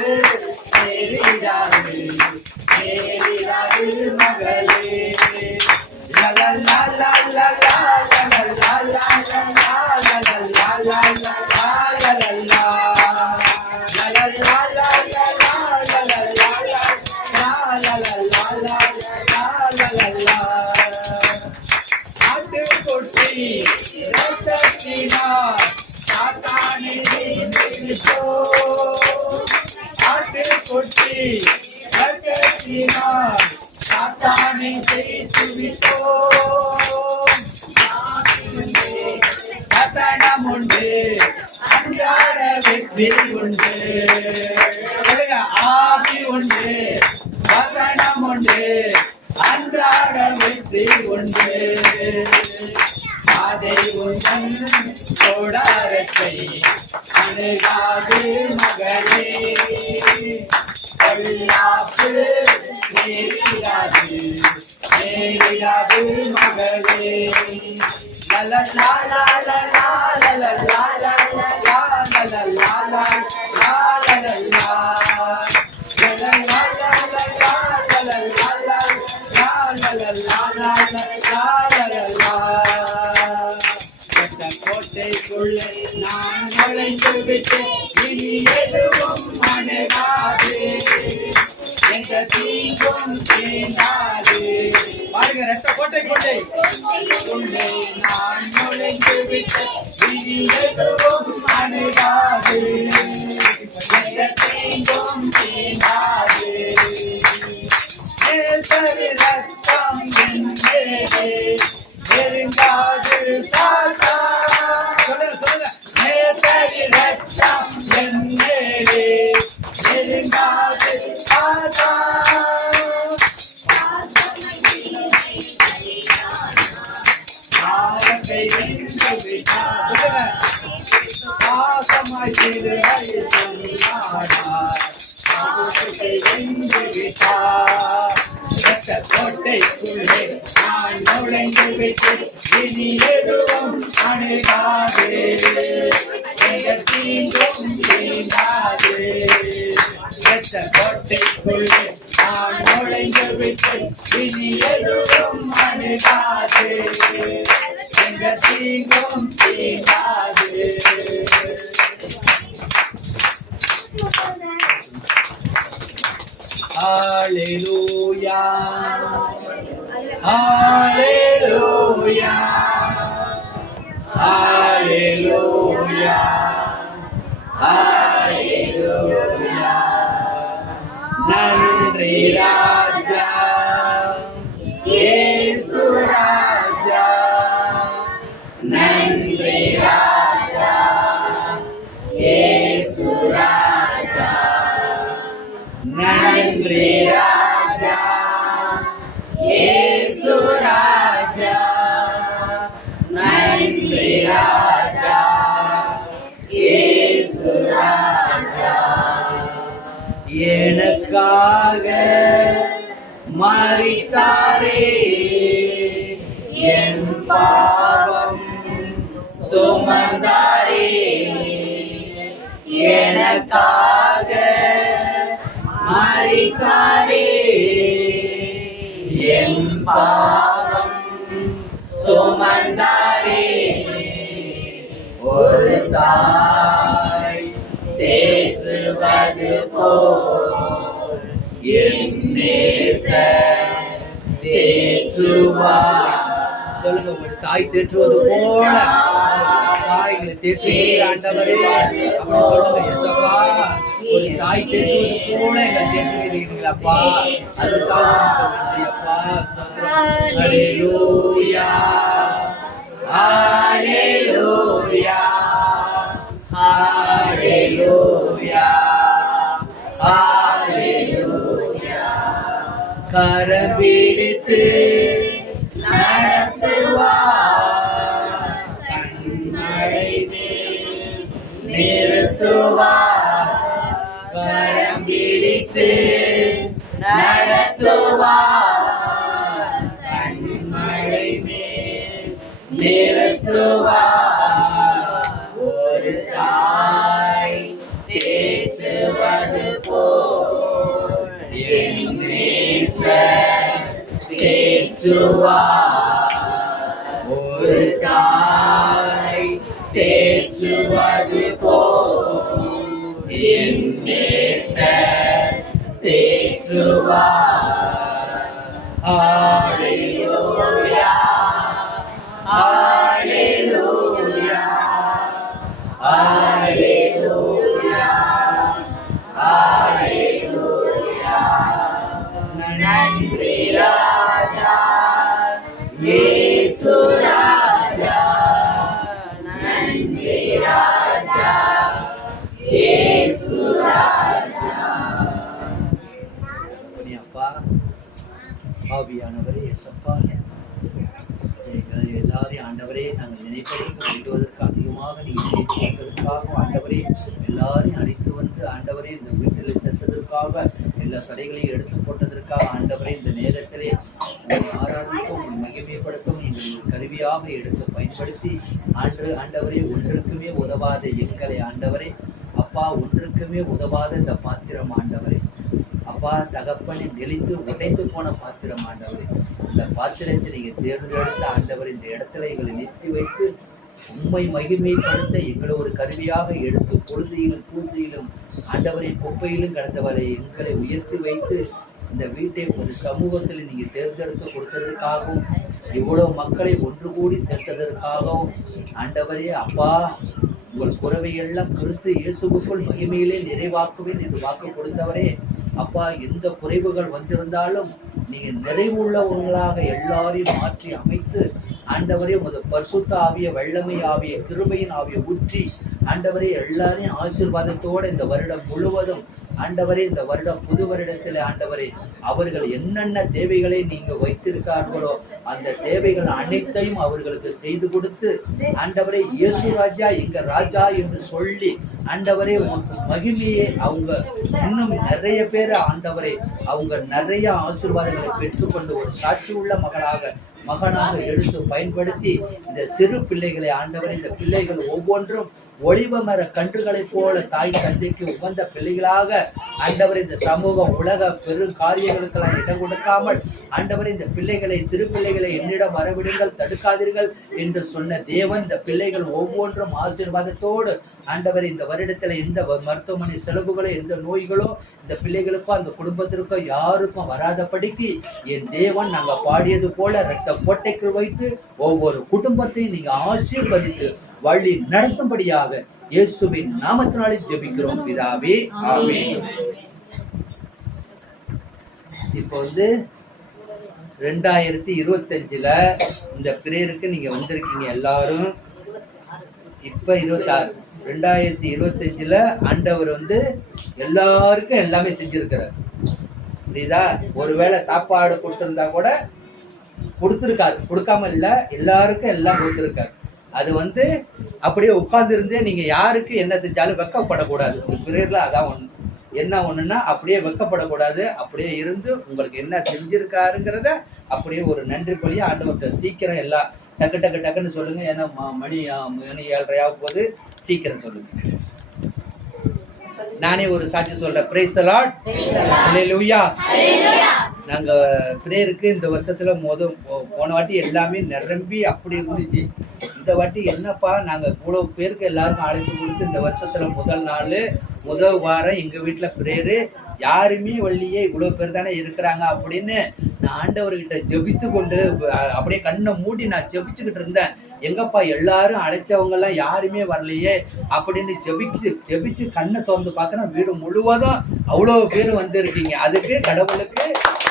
நேரிடாது நேரிடாது மகளே. La la la la la la la la la la la la la la la சாத்தானை ஜெயித்து விட்டோம். வசனம் உண்டு, அன்றாட வெற்றி உண்டு. ஆவி உண்டு, வசனம் உண்டு, அன்றாட வெற்றி உண்டு. அதை உந்தன் கோடாரத்தை அணுகாது மகளே, கொள்ளாது நேரிடாது நேரிடாது மகளே. la la la la la la la la la la la la la la la கோட்டைக்குள்ளே நான் நுழைந்து விட்டேன், இனி எதுவும் அணுகாது, எந்த தீங்கும் தீண்டாது. பாருங்க, ரெட்ட கோட்டைக்குள்ளே நான் நுழைந்து விட்டேன், இனி எதுவும் அணுகாது, எந்த தீங்கும் தீண்டாது. நேசரி ரத்தம் என் மேலே நெருங்காது சாத்தா. சொல்லுங்க சொல்லுங்க. நேசரி ரத்தம் என் மேலே நெருங்காது சாத்தா. பாசமாய் திருவழி சொன்னானார். பாவத்தை வென்று விட்டார். இரத்த கோட்டைக்குள்ளே நான் நுழைந்து விட்டு இனி எதுவும் அணுகாது. எங்கள் தீங்கும் தீண்டாது. இரத்த கோட்டைக்குள்ளே நான் நுழைந்து விட்டு இனி எதுவும் அணுகாது. எங்கள் தீங்கும் தீண்டாது. Hallelujah. Hallelujah. Hallelujah. Hallelujah. நன்றி ராஜா இயேசு ராஜா. நன்றி ராஜா இயேசு ராஜா. நன்றி ராஜா இயேசு ராஜா. நன்றி ராஜா இயேசு ராஜா. எனக்காக மரித்தாரே, என் பாவம் சுமந்தாரே. எனக்காக மரித்தாரே, என் பாவம் சுமந்தாரே. ஒரு தாய் தேற்றுவது போல் என் நேசர் தேற்றுவார். சொல்லுங்க, ஒரு தாய் தேற்றுவது போல தாய்களை தேற்றுவீர் ஆண்டவரே. அப்படி சொல்லுங்க இயேசுவா. ஒரு தாய் தேற்றுவது போல எங்களை தேற்றுகிறீர்களப்பா. அதுக்காக நன்றி அப்பா. ஹல்லேலூயா. ஹல்லேலூயா. ஹல்லேலூயா. ஹல்லேலூயா. கரம் பிடித்து நடத்துவார். கண்மழை மேல் நிறுத்துவார். கரம் பிடித்து நடத்துவார். கண்மழை மேல் நிறுத்துவார். ஒரு தாய் தேற்றுவது போல் என் நேசர் தேற்றுவார். ஒரு தாய் தேற்றுவது போல் என் நேசர் தேற்றுவார். ஹல்லேலூயா. ஹல்லேலூயா. ஹல்லேலூயா. ஹல்லேலூயா. நன்றி ராஜா இயேசு ராஜா. நன்றி ராஜா இயேசு ராஜா. அப்பா ஆவியானவரே இயேசப்பா, எங்கள் எல்லாரையும் ஆண்டவரே நாங்கள் நினைப்பதை எழுதுவதற்கு அதிகமாக நீங்கள் செய்ததற்காக ஆண்டவரே எல்லாரையும் அழைத்து வந்து ஆண்டவரே இந்த வீட்டில் சென்றதற்காக எல்லா தடைகளையும் எடுத்து போட்டதற்காக ஆண்டவரே இந்த நேரத்திலே ஆராதிக்கும் மகிமைப்படுத்தும் எங்கள் கருவியாக எடுத்து பயன்படுத்தி ஆண்டவரே ஒன்றுக்குமே உதவாத எங்களை ஆண்டவரே அப்பா ஒன்றுக்குமே உதவாத இந்த பாத்திரம் ஆண்டவரே அப்பா தகப்பனை நெளிந்து உடைந்து போன பாத்திரம் ஆண்டவரே. இந்த பாத்திரத்தை நீங்க தேர்ந்தெடுத்த ஆண்டவர் இந்த இடத்துல எங்களை நிறுத்தி வைத்து உண்மை மகிமைப்படுத்த எங்களை ஒரு கருவியாக எடுத்து பொழுதியிலும் பூஜையிலும் ஆண்டவரின் குப்பையிலும் கடந்தவரை எங்களை உயர்த்தி வைத்து இந்த வீட்டை ஒரு சமூகத்தில் நீங்க தேர்ந்தெடுத்து கொடுத்ததற்காகவும் இவ்வளவு மக்களை ஒன்று கூடி சேர்த்ததற்காகவும் ஆண்டவரே அப்பா உங்கள் குறைவையெல்லாம் கிறிஸ்து இயேசுவுக்குள் மகிமையிலே நிறைவாக்குவேன் என்று வாக்கு கொடுத்தவரே அப்பா எந்த குறைவுகள் வந்திருந்தாலும் நீங்க நிறைவுள்ளவங்களாக எல்லாரையும் மாற்றி அமைத்து ஆண்டவரே உமது பரிசுத்த ஆவிய, வல்லமை ஆவிய, கிருபையின் ஆவிய ஊற்றி ஆண்டவரே எல்லாரையும் ஆசீர்வாதத்தோட இந்த வருடம் முழுவதும் ஆண்டவரே, இந்த வருடம் புது வருடத்தில் ஆண்டவரே அவர்கள் என்னென்ன தேவைகளை நீங்க வைத்திருக்கார்களோ அந்த தேவைகள் அனைத்தையும் அவர்களுக்கு செய்து கொடுத்து ஆண்டவரே இயேசு ராஜா எங்க ராஜா என்று சொல்லி ஆண்டவரே மகிமையே அவங்க இன்னும் நிறைய பேர் ஆண்டவரே அவங்க நிறைய ஆசீர்வாதங்களை பெற்றுக்கொண்டு ஒரு சாட்சி உள்ள மகனாக எடுத்து பயன்படுத்தி இந்த சிறு பிள்ளைகளை ஆண்டவரை, இந்த பிள்ளைகள் ஒவ்வொன்றும் ஒளிவ மர கன்றுகளைப் போல தாய் தந்தைக்கு உகந்த பிள்ளைகளாக ஆண்டவர் இந்த சமூகம் உலக பெரு காரியங்களுக்கெல்லாம் இடம் கொடுக்காமல் ஆண்டவர் இந்த பிள்ளைகளை, சிறு பிள்ளைகளை என்னிடம் வரவிடுங்கள், தடுக்காதீர்கள் என்று சொன்ன தேவன் இந்த பிள்ளைகள் ஒவ்வொன்றும் ஆசீர்வாதத்தோடு ஆண்டவர் இந்த வருடத்துல எந்த மருத்துவமனை செலவுகளோ எந்த நோய்களோ இந்த பிள்ளைகளுக்கோ அந்த குடும்பத்திற்கோ யாருக்கும் வராதபடிக்கு என் தேவன் நாங்க பாடியது போல இரத்த கோட்டைக்குள் வைத்து ஒவ்வொரு குடும்பத்தையும் நீங்க ஆசீர்வதித்து வழி நடத்தும்படியாக இயேசுவின் நாமத்தினாலே ஜெபிக்கிறோம் பிதாவே, ஆமென். இப்போ 2025 இந்த பிரேயருக்கு நீங்க வந்திருக்கீங்க எல்லாரும். இப்ப 26 2025 ஆண்டவர் எல்லாருக்கும் எல்லாமே செஞ்சிருக்கிறார். புரியுதா? ஒருவேளை சாப்பாடு கொடுத்திருந்தா கூட கொடுத்திருக்காரு, கொடுக்காம இல்ல, எல்லாருக்கும் எல்லாம் கொடுத்திருக்காரு. அது அப்படியே உட்கார்ந்து இருந்தே நீங்க யாருக்கு என்ன செஞ்சாலும் வெக்கப்படக்கூடாது. பிரேயர்ல அதான் ஒண்ணுன்னா அப்படியே வெக்கப்படக்கூடாது. அப்படியே இருந்து உங்களுக்கு என்ன செஞ்சிருக்காருங்கிறத அப்படியே ஒரு நன்றி பலியா ஆண்டவர்கிட்ட சீக்கிரம் எல்லாம் டக்குன்னு சொல்லுங்க. ஏன்னா மணி 7:30 போது சீக்கிரம் சொல்லுங்க. நானே ஒரு சாட்சி சொல்றேன். பிரைஸ் தி லார்ட், ஹல்லேலூயா. நாங்க பிரேயருக்கு இந்த வருஷத்துல போன வாட்டி எல்லாமே நிரம்பி அப்படி இருந்துச்சு. இந்த வாட்டி என்னப்பா நாங்க இவ்வளவு பேருக்கு எல்லாருக்கும் அழைப்பு கொடுத்து இந்த வருஷத்துல முதல் வாரம் எங்க வீட்டுல பிரேயரு யாருமே வள்ளியே இவ்வளவு பேர் தானே இருக்கிறாங்க அப்படின்னு நான் ஆண்டவர்கிட்ட ஜெபித்து கொண்டு அப்படியே கண்ணை மூடி நான் ஜெபிச்சுக்கிட்டு இருந்தேன். எங்கப்பா எல்லாரும் அழைச்சவங்க எல்லாம் யாருமே வரலையே அப்படின்னு ஜெபிச்சு கண்ணை திறந்து பார்க்கறேன், வீடு முழுவதும் அவ்வளவு பேர் இருக்கீங்க. அதுக்கு கடவுளுக்கு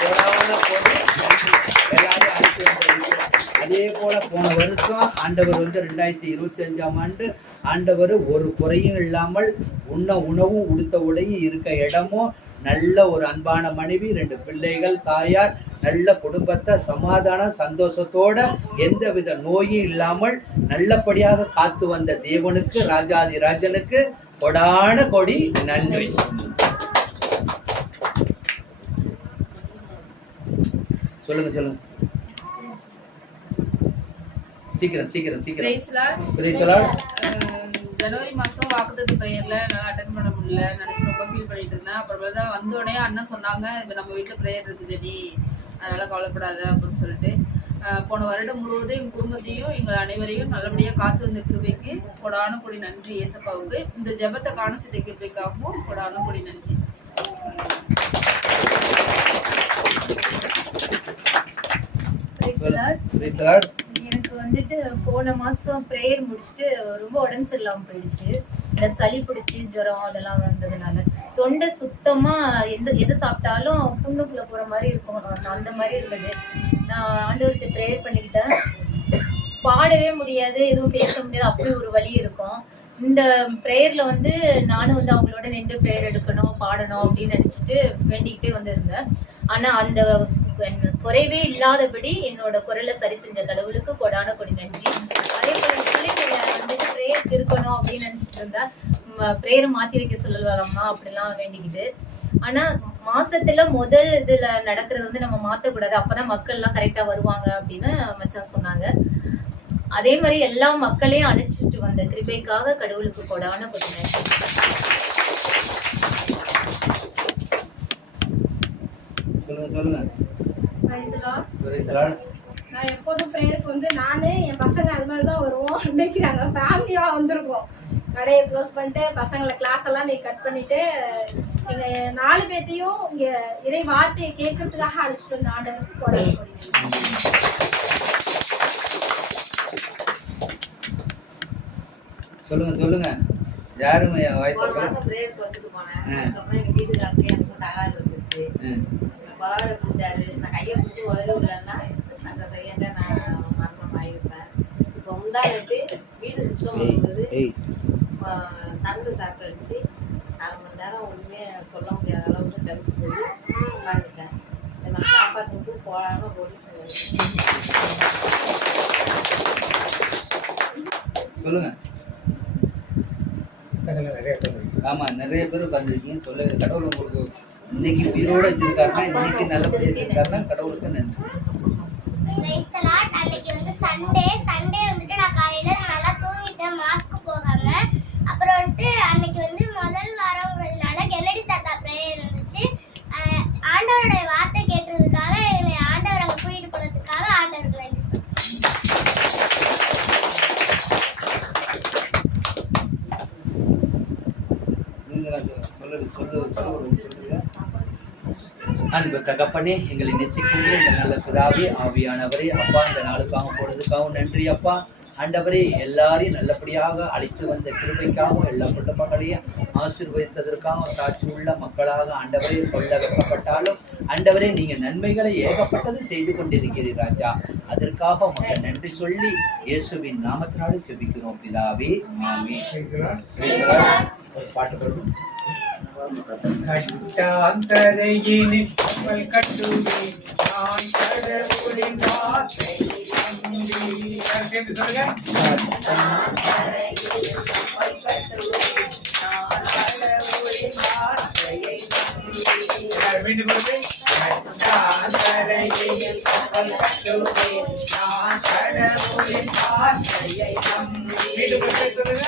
எல்லாரும் அழைச்சு வந்திருக்கீங்க. அதே போல போன வருஷம் ஆண்டவர் 2025ஆம் ஆண்டு ஆண்டவர் ஒரு குறையும் இல்லாமல் உண்ண உணவும் உடுத்த உடையும் இருக்க இடமும் நல்ல ஒரு அன்பான மனைவி, 2 பிள்ளைகள், தாயார், நல்ல குடும்பத்தை சமாதானம் சந்தோஷத்தோட எந்தவித நோயும் இல்லாமல் நல்லபடியாக காத்து வந்த தேவனுக்கு, ராஜாதி ராஜனுக்கு கொடான கொடி நன்றி. சொல்லுங்க சீக்கிரம். ஜனவரி மாசம் வாக்குத்தத்தம் பிரேயர்ல என்னால அட்டென்ட் பண்ண முடியல, நினைச்சு ரொம்ப ஃபீல் பண்ணிட்டு இருந்தேன். அப்புறம் தான் வந்தோடனே அண்ணன் சொன்னாங்க, இது நம்ம வீட்டுல பிரேயர் இருக்கு ஜெடி, அதனால கவலைப்படாத அப்படின்னு சொல்லிட்டு போன வருடம் முழுவதும் எங்க குடும்பத்தையும் எங்கள் அனைவரையும் நல்லபடியா காத்து வந்த கிருபைக்கு கொடான கொடி நன்றி. ஏசப்பாவுக்கு இந்த ஜெபத்தை காண செய்த கிருபைக்காகவும் கொடான கொடி நன்றி. எனக்கு போன மாசம் பிரேயர் முடிச்சுட்டு ரொம்ப உடம்பு சரியில்லாம போயிடுச்சு. இந்த சளி பிடிச்சி ஜுரம் அதெல்லாம் வந்ததுனால தொண்டை சுத்தமா எது சாப்பிட்டாலும் புண்ணுக்குள்ள போற மாதிரி இருக்கும். அந்த மாதிரி இருந்தது. நான் ஆண்டவர்கிட்ட பிரேயர் பண்ணிக்கிட்டேன். பாடவே முடியாது, எதுவும் பேச முடியாது, அப்படி ஒரு வலி இருக்கும். இந்த பிரேயர்ல நானும் அவங்களோட நின்று பிரேயர் எடுக்கணும், பாடணும் அப்படின்னு நினைச்சிட்டு வேண்டிக்கிட்டே இருந்தேன். ஆனா அந்த குறைவே இல்லாதபடி என்னோட குரலை சரி செஞ்ச கடவுளுக்கு கொடான கொடி நன்றி. அதே போல பிள்ளைங்க பிரேயருக்கு இருக்கணும் அப்படின்னு நினைச்சிட்டு இருந்தேன். பிரேயரை மாத்தி வைக்க சொல்லலாமா அப்படிலாம் வேண்டிக்கிட்டு. ஆனா மாசத்துல முதல் இதுல நடக்கிறது நம்ம மாத்தக்கூடாது, அப்பதான் மக்கள் எல்லாம் கரெக்டா வருவாங்க அப்படின்னு மச்சான் சொன்னாங்க. அதே மாதிரி எல்லா மக்களையும் அழைச்சிட்டு வந்த கிருபைக்காக கடவுளுக்கு கொடான கொடி நன்றி. நான் எப்போதும் பிரேயருக்கு நானு என் பசங்க அது மாதிரி தான் வருவோம். இன்னைக்கு நாங்க ஃபேமிலியா வந்திருக்கோம். கடையை க்ளோஸ் பண்ணிட்டு பசங்களை கிளாஸ் எல்லாம் நீ கட் பண்ணிட்டு எங்க 4 பேர்த்தையும் இங்க இறை வார்த்தையை கேட்கறதுக்காக அழைச்சிட்டு வந்த ஆண்டவருக்கு கொடான கொடி. சொல்லுங்க யாரும் பிரேயருக்கு வந்துட்டு போனேன். அதுக்கப்புறம் எங்க வீட்டுக்காரருக்கு எனக்கு தகராறு வந்துருச்சு. பரவாயில்ல பிடிச்சாரு, நான் கையை பிடிச்சி வருவில்லன்னா அந்த பையன் நான் மரணம் வாங்கியிருப்பேன். இப்போ முந்தானத்து வீடு சுத்தம் பண்ணும்போது தண்டு சாக்கு அடிச்சு 1/2 மணி நேரம் ஒன்றுமே சொல்ல முடியாத அளவுக்கு தடுத்து போய் உட்காந்துட்டேன். நான் காப்பாற்றுக்கு போடாமல் போட்டு சொல்லுங்க. ஆமா, நிறைய பேர் உட்காந்துருக்கீங்க. சொல்லுங்க. கடவுள் உங்களுக்கு இன்னைக்கு உயிரோட வச்சிருக்காருன்னா, இன்னைக்கு நல்லபடியா வச்சிருக்காருன்னா கடவுளுக்கு நன்றி. அன்னைக்கு வந்து சண்டே வந்துட்டு நான் காலையில நல்லா தூங்கிட்டேன், மாஸ்க் போகாம. அப்புறம் வந்துட்டு அன்னைக்கு வந்து முதல் வாரம்ங்கிறதுனால கென்னடி தாத்தா பிரேயர் இருந்துச்சு. ஆண்டவருடைய வார்த்தை கேட்டதுக்காக என்னை ஆண்டவர் அங்க கூட்டிட்டு போனதுக்காக ஆண்டவருக்கு நன்றி அன்பு தகப்பனே, எங்களை நேசிக்கின்ற இந்த நல்ல பிதாவே, ஆவியானவரே, அப்பா இந்த நாளுக்காக போனதுக்காகவும் நன்றி அப்பா. ஆண்டவரே, எல்லாரையும் நல்லபடியாக அழைத்து வந்த கிருபைக்காகவும் எல்லா குடும்பங்களையும் ஆசீர்வதித்ததற்காக சாட்சி உள்ள மக்களாக ஆண்டவரே சொல்ல வைக்கப்பட்டாலும் ஆண்டவரே நீங்க நன்மைகளை ஏகப்பட்டது செய்து கொண்டிருக்கிறீர் ராஜா. அதற்காக உங்களுக்கு நன்றி சொல்லி இயேசுவின் நாமத்தினாலே ஜெபிக்கிறோம் பிதாவே, ஆமென். ஒரு பாட்டு பாடுவோம். கட்டாந்தரையினில் கப்பல் கட்டுவேன் நான் கடவுளின் வார்த்தை நம்பி. சேர்ந்து சொல்லுங்க. கட்டாந்தரையினில் கப்பல் கட்டுவேன் நான் கடவுளின் வார்த்தையை நம்பி. மீண்டும் சொல்லுங்க. கட்டாந்தரையினில் கப்பல் கட்டுவேன் நான் கடவுளின் வார்த்தையை நம்பி. மீண்டும் சொல்லுங்க.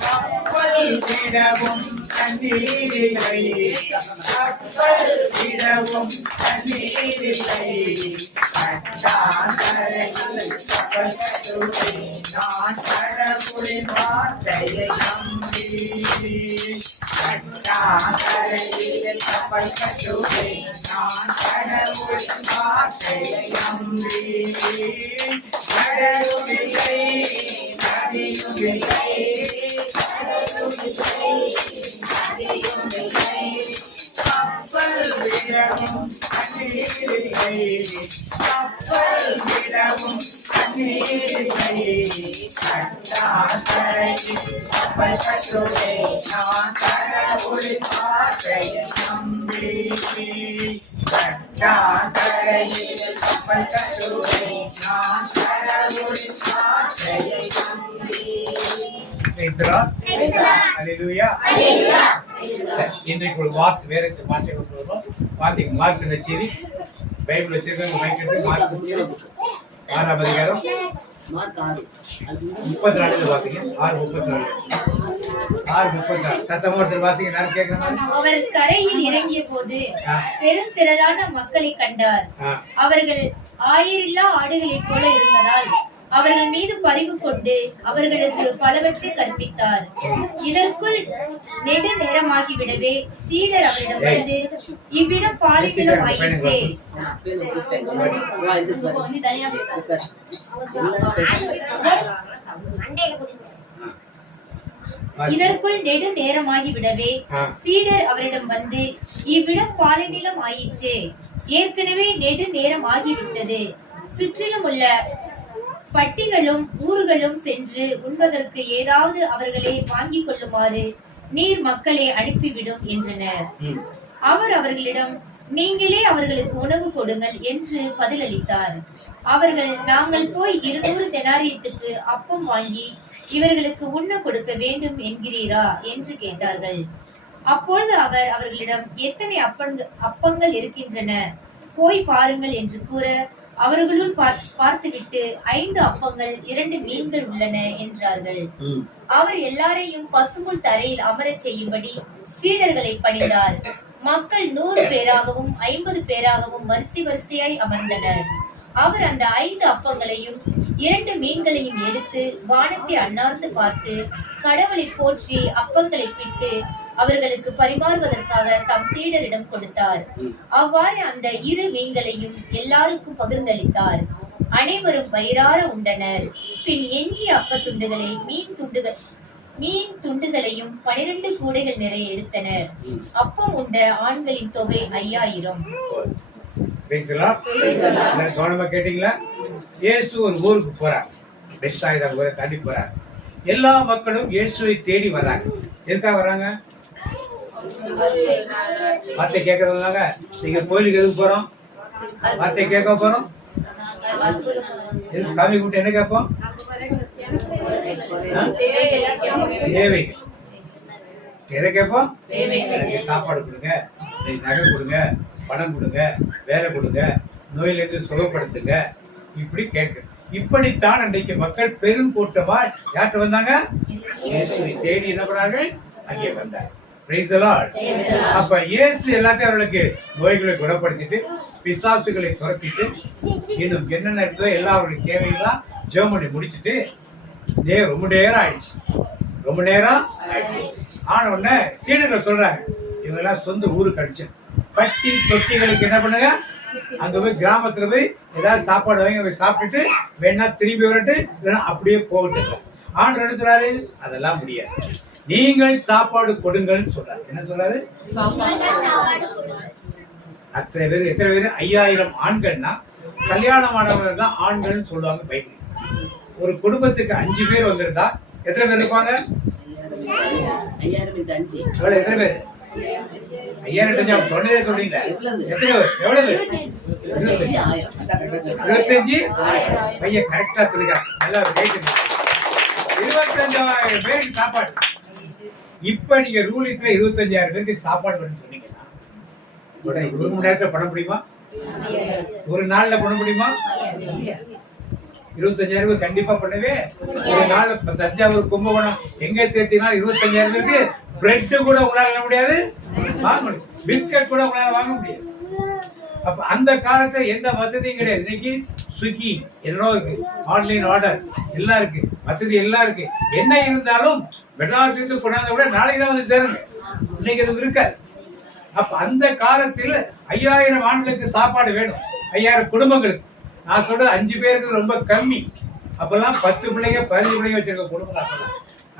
கப்பல் விடவும் தண்ணீரில்லை, கப்பல் விடவும் தண்ணீரில்லை. கப்பல் கட்டுவேன் நான் கடவுளின் வார்த்தையை நம்பி. கட்டாந்தரையில் கப்பல் கட்டுவேன் நான் கடவுளின் வார்த்தையை நம்பி. கடவுளில்லை நதியுமில்லை, கப்பல் விடவும் தண்ணீரில்லை, கப்பல் விடவும் தண்ணீரில்லை. கட்டாந்தரையில் கப்பல் கட்டுவேன் நான் கடவுளின் வார்த்தையை நம்பி. கட்டாந்தரையில் கப்பல் கட்டுவேன் நான் கடவுளின் வார்த்தையை நம்பி. இன்றைக்கு ஒரு வார்த்தை வேற வார்த்தை கொண்டு வரும். வார்த்தைக்கு மார்க் நச்சேரி பைபிள் வச்சிருக்காங்க. மார்க் 6ஆம் அதிகாரம் 34 வாசிங்க. 6:34 சத்தமோடு வாசிங்க. நான் கேட்கிற மாதிரி. அவர் கரையில் இறங்கிய போது பெரும் திரளான மக்களை கண்டார். அவர்கள் ஆயிரில்லா ஆடுகளைப் போல இருந்ததால் அவர்கள் மீது பரிவு கொண்டு அவர்களுக்கு பலவற்றை கற்பித்தார். இதற்குள் நெடு நேரமாகிவிடவே சீடர் அவரிடம் வந்து, இவ்விடம் பாலைநிலம் ஆயிற்றே, இதற்குள் நெடு நேரமாகிவிடவே சீடர் அவரிடம் வந்து, இவ்விடம் பாலைநிலம் ஆயிற்றே, ஏற்கனவே நெடு நேரம் ஆகிவிட்டது. சுற்றிலும் உள்ள பட்டிகளும் ஊர்களும் சென்று உண்பதற்கு ஏதாவது அவர்களை வாங்கிக் கொள்ளுமாறு நீர் மக்களை அனுப்பிவிடும் என்றனர். அவர் அவர்களிடம், நீங்களே அவர்களுக்கு உணவு கொடுங்கள் என்று பதிலளித்தார். அவர்கள், நாங்கள் போய் 200 தெனாரியத்துக்கு அப்பம் வாங்கி இவர்களுக்கு உண்ண கொடுக்க வேண்டும் என்கிறீரா என்று கேட்டார்கள். அப்பொழுது அவர் அவர்களிடம், எத்தனை அப்பங்கள் இருக்கின்றன, போய் பாருங்கள் என்று கூற, அவர்களுள் பார்த்துவிட்டு 5 அப்பங்கள் 2 மீன்கள் உள்ளன என்றார்கள். அவர் எல்லாரையும் பசும்புல் தரையில் அமரச் செய்யும்படி சீடர்களை பணிந்தார். மக்கள் 100 பேராகவும் 50 பேராகவும் வரிசை வரிசையாய் அமர்ந்தனர். அவர் அந்த 5 அப்பங்களையும் 2 மீன்களையும் எடுத்து வானத்தை அண்ணார்ந்து பார்த்து கடவுளை போற்றி அப்பங்களை பிட்டு அவர்களுக்கு பரிமாறுவதற்காக தம் சீடரிடம் கொடுத்தார். அவ்வாறு அந்த 2 மீன்களையும் எல்லாருக்கும் பகிர்ந்தளித்தார். அனைவரும் வயிறார உண்டனர். பின் எஞ்சிய அப்பத்துண்டுகளை மீன் துண்டுகளையும் 12 கூடைகள் நிறைய எடுத்தனர். அப்பம் உண்ட ஆண்களின் தொகை 5000. கவனமா கேட்டீங்களா? இயேசு ஒரு ஊருக்கு போறார், பெத்சாயிதா ஊரை தாண்டி போறார். எல்லா மக்களும் இயேசுவை தேடி வர்றாங்க. எதுக்காக வர்றாங்க? வார்த்தை கேட்கறதுனால. நீங்க கோயிலுக்கு எதுக்கு போறோம்? வார்த்தை கேட்க போறோம். சாமி கூப்பிட்டு என்ன கேட்போம்? தேவை. எதை கேட்போம்? சாப்பாடு கொடுங்க, நகை கொடுங்க, பணம் கொடுங்க, வேலை கொடுங்க, நோயிலிருந்து சுகப்படுத்துங்க, இப்படி கேட்க. இப்படித்தான் அன்றைக்கு மக்கள் பெரும் கூட்டமா யார்கிட்ட வந்தாங்க? இயேசுவை தேடி என்ன பண்ணார்கள்? அங்கே வந்தாங்க. Praise the Lord. அப்ப இயேசு எல்லாத்தையும் அவர்களுக்கு நோய்களை குணப்படுத்திட்டு, பிசாசுகளை துரத்திட்டு, இன்னும் என்னென்ன இருக்கோ எல்லாருடைய தேவையெல்லாம் ஜெபம் பண்ணி முடிச்சுட்டு ரொம்ப நேரம் ஆயிடுச்சு. ஆன உடனே சீடர்கள் சொல்றாங்க, இவங்க எல்லாம் சொந்த ஊருக்கு அடிச்சு பட்டி தொட்டிகளுக்கு என்ன பண்ணுங்க, அங்க போய் கிராமத்துல போய் ஏதாவது சாப்பாடு வாங்கி போய் சாப்பிட்டுட்டு வேணா திரும்பி வரட்டு, இல்லைன்னா அப்படியே போகட்டு. ஆண்டு என்ன சொல்றாரு? அதெல்லாம் முடியாது, நீங்கள் சாப்பாடு கொடுங்கன்னு சொல்றாரு. என்ன சொல்றாரு? அத்தனை பேர். எத்தனை பேர்? 5000 ஆண்கள்னா கல்யாணமானவர்கள் தான் ஆண்கள்னு சொல்லுவாங்க பைபிள். ஒரு குடும்பத்துக்கு 5 பேர் வந்திருந்தா எத்தனை பேர் இருப்பாங்க? 5000 எத்தனை பேர்? 5000 சொன்னதே சொல்றீங்களா? எத்தனை பேர்? எவ்வளவு? 25. பையன் கரெக்டா சொல்லிருக்காங்க. நல்லா 25000 பேருக்கு சாப்பாடு. இப்ப நீங்க ரூலிங்ல 25000 பேருக்கு சாப்பாடு வேணும்னு சொன்னீங்கன்னா ஒரு மணி நேரத்துல பண்ண முடியுமா? ஒரு நாள்ல பண்ண முடியுமா? 25000 பேர் கண்டிப்பா பண்ணவே. ஒரு நாள் தஞ்சாவூர் கும்பகோணம் எங்க சேர்த்தீங்கன்னா 25000 பேருக்கு பிரெட் கூட உங்களால என்ன முடியாது வாங்க முடியும், பிஸ்கட் கூட உங்களால வாங்க முடியாது. அப்ப அந்த காலத்துல எந்த வசதியும் கிடையாது. இன்னைக்கு ஸ்விக்கி என்னோ இருக்கு, ஆன்லைன் ஆர்டர் எல்லாம் இருக்கு, வசதி எல்லாம் இருக்கு. என்ன இருந்தாலும் மெட்ராஸுக்கு கொண்டாந்த கூட நாளைக்கு தான் வந்து சேருங்க. இன்னைக்கு அது இருக்காது. அப்ப அந்த காலத்தில் 5000 ஆண்களுக்கு சாப்பாடு வேணும், 5000 குடும்பங்களுக்கு. நான் சொல்றது 5 பேருக்கு ரொம்ப கம்மி. அப்பெல்லாம் 10 பிள்ளைங்க 15 பிள்ளைங்க வச்சிருக்க குடும்பம்.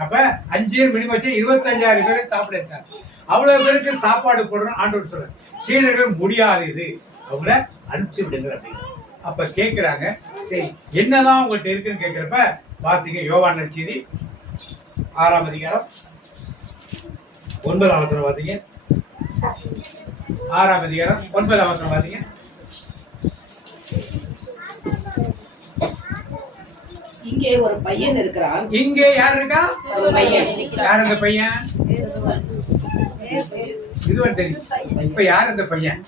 அப்ப 5 பேர் மினிமம் வச்சு 25000 பேரை சாப்பிட இருக்காங்க. அவ்வளவு பேருக்கு சாப்பாடு போடணும் ஆண்டவர் சொல்ற. சீடர்கள் முடியாது, இது அவங்கள அனுப்பிச்சு விடுங்க அப்படின்னு. அப்ப கேட்கிறாங்க, சரி என்னதான் உங்கள்கிட்ட இருக்குன்னு கேட்கிறப்ப பாத்தீங்க யோவான் நற்செய்தி 6ஆம் அதிகாரம் 9ஆம் வசனம் பாத்தீங்க. 6ஆம் அதிகாரம் 9ஆம் வசனம் பாத்தீங்க. இங்கே ஒரு பையன் இருக்கிறான். இங்கே யார் இருக்கா? ஒரு பையன். யார் அந்த பையன்? இதுவரை தெரியும். இப்ப யார் அந்த பையன்?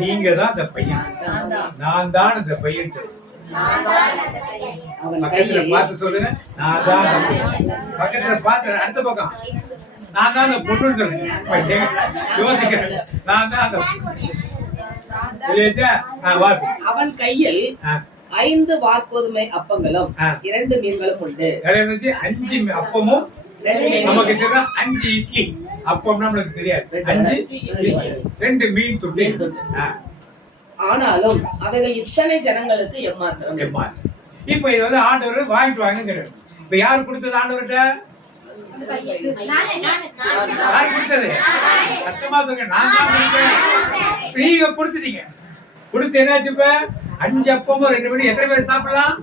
நீங்க தான் அந்த பையன். நான் தான் அந்த பையன். பக்கத்துல பார்த்து சொல்லுங்க, நான் தான். பக்கத்துல பார்த்து அடுத்த பக்கம் நான் தான் அந்த பொண்ணு சொல்லுங்க. யோசிக்கிறேன், நான் தான் அந்த. அவன் கையில் 5 வார்கோதுமை அப்பங்களும் 2 மீன்களும் உண்டு. 5 அப்பமும் நமக்கு தெரியும், 5 இட்லி. அப்பம் நம்மளுக்கு தெரியாது. 2 மீன் துண்டு. ஆனாலும் அவைகள் இத்தனை ஜனங்களுக்கு எம்மாத்திரம். இப்ப இது வந்து ஆண்டவர் வாங்கிட்டு வாங்க. இப்ப யாரு கொடுத்தது ஆண்டவர்கிட்ட? யாரு கொடுத்தது? சத்தமா சொல்லுங்க. நான் தான் கொடுத்தேன். நீங்க கொடுத்துட்டீங்க. கொடுத்து என்னாச்சு? இப்ப 5 அப்பமும் 2 மீன் எத்தனை பேர் சாப்பிடலாம்?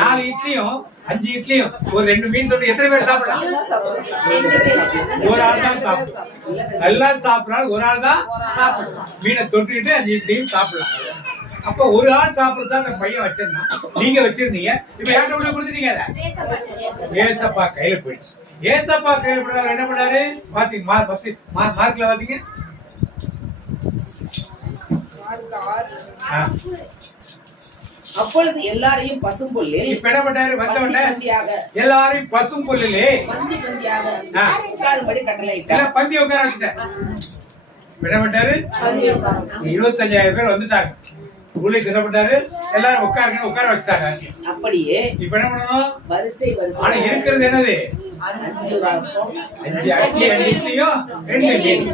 4 இட்லியும் 5 இட்லியும் ஒரு 2 மீன் தொட்டு எத்தனை பேர் சாப்பிடலாம்? ஒரு ஆள் தான் சாப்பிடலாம். நல்லா சாப்பிடலாம், ஒரு ஆள் தான் சாப்பிடலாம். மீனை தொட்டுக்கிட்டு 5 இட்லியும் சாப்பிடலாம். அப்ப ஒரு ஆள் சாப்பிடுறதா அந்த பையன் வச்சிருந்தான், நீங்க வச்சிருந்தீங்க. இப்ப யார்கிட்ட கொடுத்துட்டீங்க? ஏசப்பா கையில போயிடுச்சு. ஏசப்பா கையில போடுறாரு. என்ன பண்ணாரு பாத்தீங்க? மார்க்ல பாத்தீங்க. அப்பொழுது எல்லாரையும் பசும்புல்லில். இப்ப என்ன பண்ணாரு? எல்லாரையும் பசும்புல்லிலே பந்தி பந்தியாக உட்காரும்படி கட்டளையிட்டார். பந்தி உட்கார வச்சுட்டார். என்ன பண்ணாரு? 25000 பேர் வந்துட்டாங்க. ஊழியர் என்ன பண்ணாரு, எல்லாரும் உட்கார வச்சுட்டாங்க. அப்படியே இப்ப என்ன பண்ணணும், வரிசை ஆனா இருக்கிறது என்னது, 5 5 அரிசி 2 இட்லியும் 2 மீன்.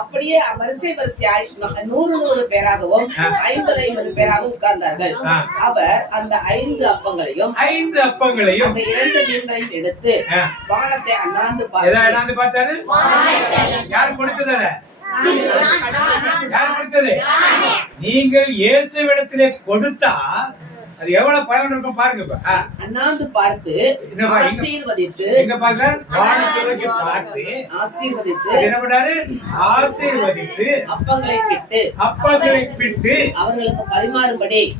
அப்படியே வரிசையாய் 100 பேராகவும் 50 பேராகவும் உட்கார்ந்தார்கள். அவர் அந்த 5 அப்பங்களையும் அந்த 2 மீன்களையும் எடுத்து வானத்தை அண்ணாந்து பார்த்தாரு. யார் கொடுத்தது? யார் கொடுத்தது? நீங்கள் இயேசுவிடத்திலே கொடுத்தா அது எவ்வளவு பலன் இருக்கும் பாருங்க. இப்ப அண்ணாந்து பார்த்து ஆசீர்வதித்து, எங்க பாருங்க, வானத்திற்கு பார்த்து ஆசீர்வதித்து என்ன பண்ணாரு, ஆசீர்வதித்து அப்பங்களை பிட்டு அவர்களுக்கு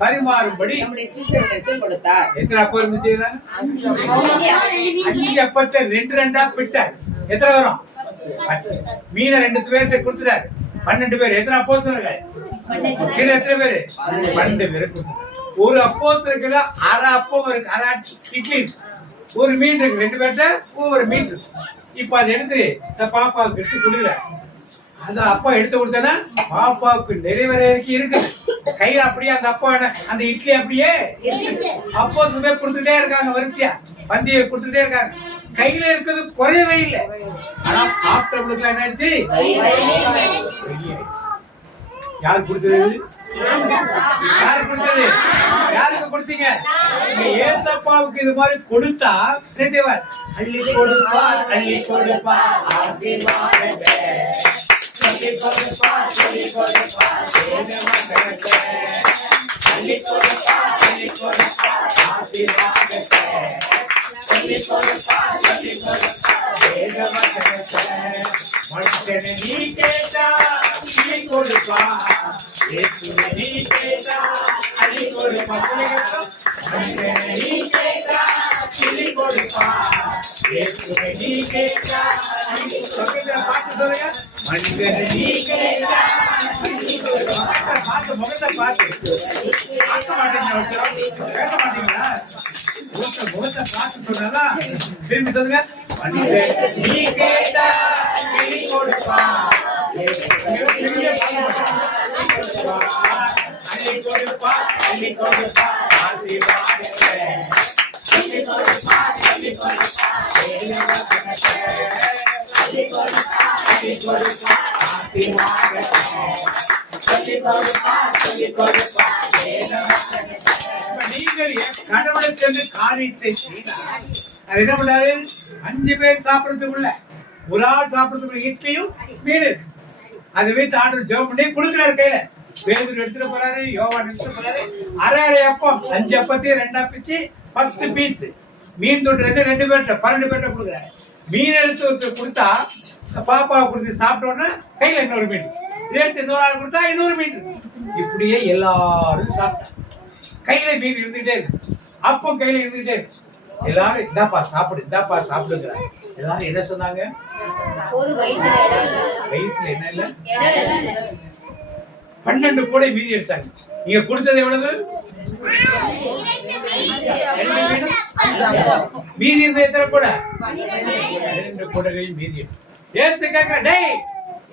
பரிமாறும்படி நம்முடைய சீஷர்களுக்கு கொடுத்தார். எத்தனை அப்பம் இருந்துச்சு? 5 அப்பத்தை 2 பிட்டார். எத்தனை வரும்? மீன 2 பேர்கிட்ட கொடுத்துட்டாரு. 12 பேர். எத்தனை அப்போஸ்தலர்கள்? எத்தனை பேரு? 12 பேரு கொடுத்துட்டாரு. ஒரு அப்போஸ்தலருக்கு அரை அப்பம் இருக்கு, அரை இட்லி, ஒரு மீன் இருக்கு, 2 பேர்கிட்ட ஒவ்வொரு மீன் இருக்கு. இப்ப அதை எடுத்து பாப்பாவுக்கு எடுத்து கொடுக்கல. அந்த அப்பா எடுத்து கொடுத்தனா பாப்பாவுக்கு நிறைவேறி இருக்குது. கையில அப்படியே அந்த அப்பா அந்த இட்லி அப்படியே அப்போஸ்தலமே கொடுத்துட்டே இருக்காங்க. வரிசையா பந்தியை கொடுத்துட்டே இருக்காங்க. கையில இருக்கிறது குறையவே இல்லை. ஆனா சாப்பிட்டவங்களுக்கு என்ன ஆயிடுச்சு? யார் கொடுத்தது? யாரு கொடுத்தது? யாருக்கு கொடுத்தீங்க? ஏசப்பாவுக்கு இது மாதிரி கொடுத்தா தேவர் அள்ளி கொடுப்பார், அள்ளி கொடுப்பார், ஆசீர்வாதத்தை சொல்லி கொடுப்பார், சொல்லி கொடுப்பார், அள்ளி கொடுப்பார், சொல்லி கொடுப்பார், ஆசீர்வாதத்தை சொல்லி கொடுப்பார், சொல்லி கொடுப்பார், மனுஷனை நீ கேட்டா நீ கொடுப்பா, இயேசுவை நீ கேட்டா அள்ளி கொடுப்பா. மனுஷனை நீ கேட்டா சொல்லி கொடுப்பா, இயேசுவை நீ கேட்டா அள்ளி கொடுப்பா. பார்த்து சொல்லுங்க, மனுஷனை நீ கேட்டா அள்ளி கொடுப்பா. பார்த்து முகத்தை பார்த்து பார்க்க மாட்டீங்க, பேச மாட்டீங்களா? முகத்தை பார்த்து சொன்னா திரும்பி சொல்லுங்க, மனுஷனை நீ கேட்டா அள்ளி கொடுப்பா, அள்ளி கொடுப்பா, அள்ளி கொடுப்பா, ஆசீர்வாதத்தை அள்ளி கொடுப்பா, அள்ளி கொடுப்பா, அள்ளி கொடுப்பா, அள்ளி கொடுப்பா, ஆசீர்வாதத்தை அள்ளி கொடுப்பா, அள்ளி கொடுப்பா. நீங்கள் கடவுளை சென்று காரியத்தை செய்தால் அது என்ன பண்ணாரு? 5 பேர் சாப்பிடறதுக்குள்ள ஒரு ஆள் சாப்பிடறதுக்குள்ள இட்லியும் மீன் அதை வைத்து ஆர்டர் ஜெபம் பண்ணி கொடுக்குறாரு. கையில பேதுரு எடுத்துட்டு போறாரு, யோவான் எடுத்துட்டு போறாரு. அரை அப்பம் 5 அப்பத்தையும் 2 பிச்சு 10 பீஸ் மீன் தொட்டு 2 பேர்ட்ட 12 பேர்ட்ட கொடுக்குறாரு. மீன் எடுத்து கொடுத்தா பாப்பா கொடுத்து சாப்பிட்ட உடனே கையில இன்னொரு மீன், எடுத்து இன்னொரு ஆள் கொடுத்தா இன்னொரு மீன். இப்படியே எல்லாரும் சாப்பிட்டாங்க. கையில மீன் இருந்துகிட்டே இருக்கு, அப்பம் கையில இருந்துகிட்டே இருக்கு. எல்லாரும் இந்தாப்பா சாப்பிடு, இந்தாப்பா சாப்பிடுங்க. எல்லாரும் என்ன சொன்னாங்க? வயிற்றுல என்ன இல்ல, 12 கூடை மீதி எடுத்தாங்க. நீங்க கொடுத்தது எவ்வளவு? 2 மீனும் மீதி இருந்த எத்தனை கூட? 2 கூடைகளையும் மீதி எடுத்து கேட்கிற, டேய்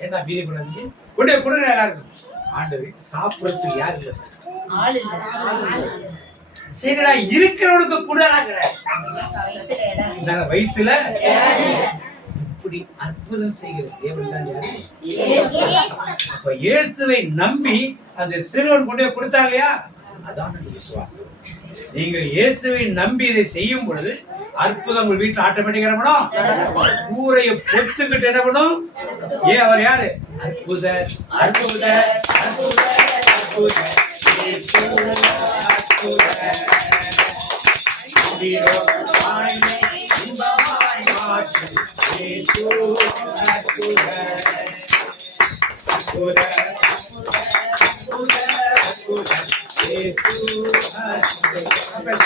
என்ன மீதி பண்ணாதீங்க, கொண்டு கொடுங்க எல்லாருக்கும். ஆண்டவர் சாப்பிடறதுக்கு யாரு இல்லை, சரிடா இருக்கிறவனுக்கு கூடாதுங்கிற வயிற்றுல. இப்படி அற்புதம் செய்கிற தேவன் தான் யாரு? அப்ப இயேசுவை நம்பி அந்த சிறுவன் கொண்டு கொடுத்தா இல்லையா, அதான் விசுவாசம். நீங்கள் இயேசுவை நம்பி இதை செய்யும் பொழுது அற்புதம் உங்கள் வீட்டுல ஆட்டோமேட்டிக்கா என்ன பண்ணும்? கூரைய பொத்துக்கிட்டு என்ன பண்ணும்? ஏன் அவர் யாரு? அற்புத அற்புத அற்புத அற்புத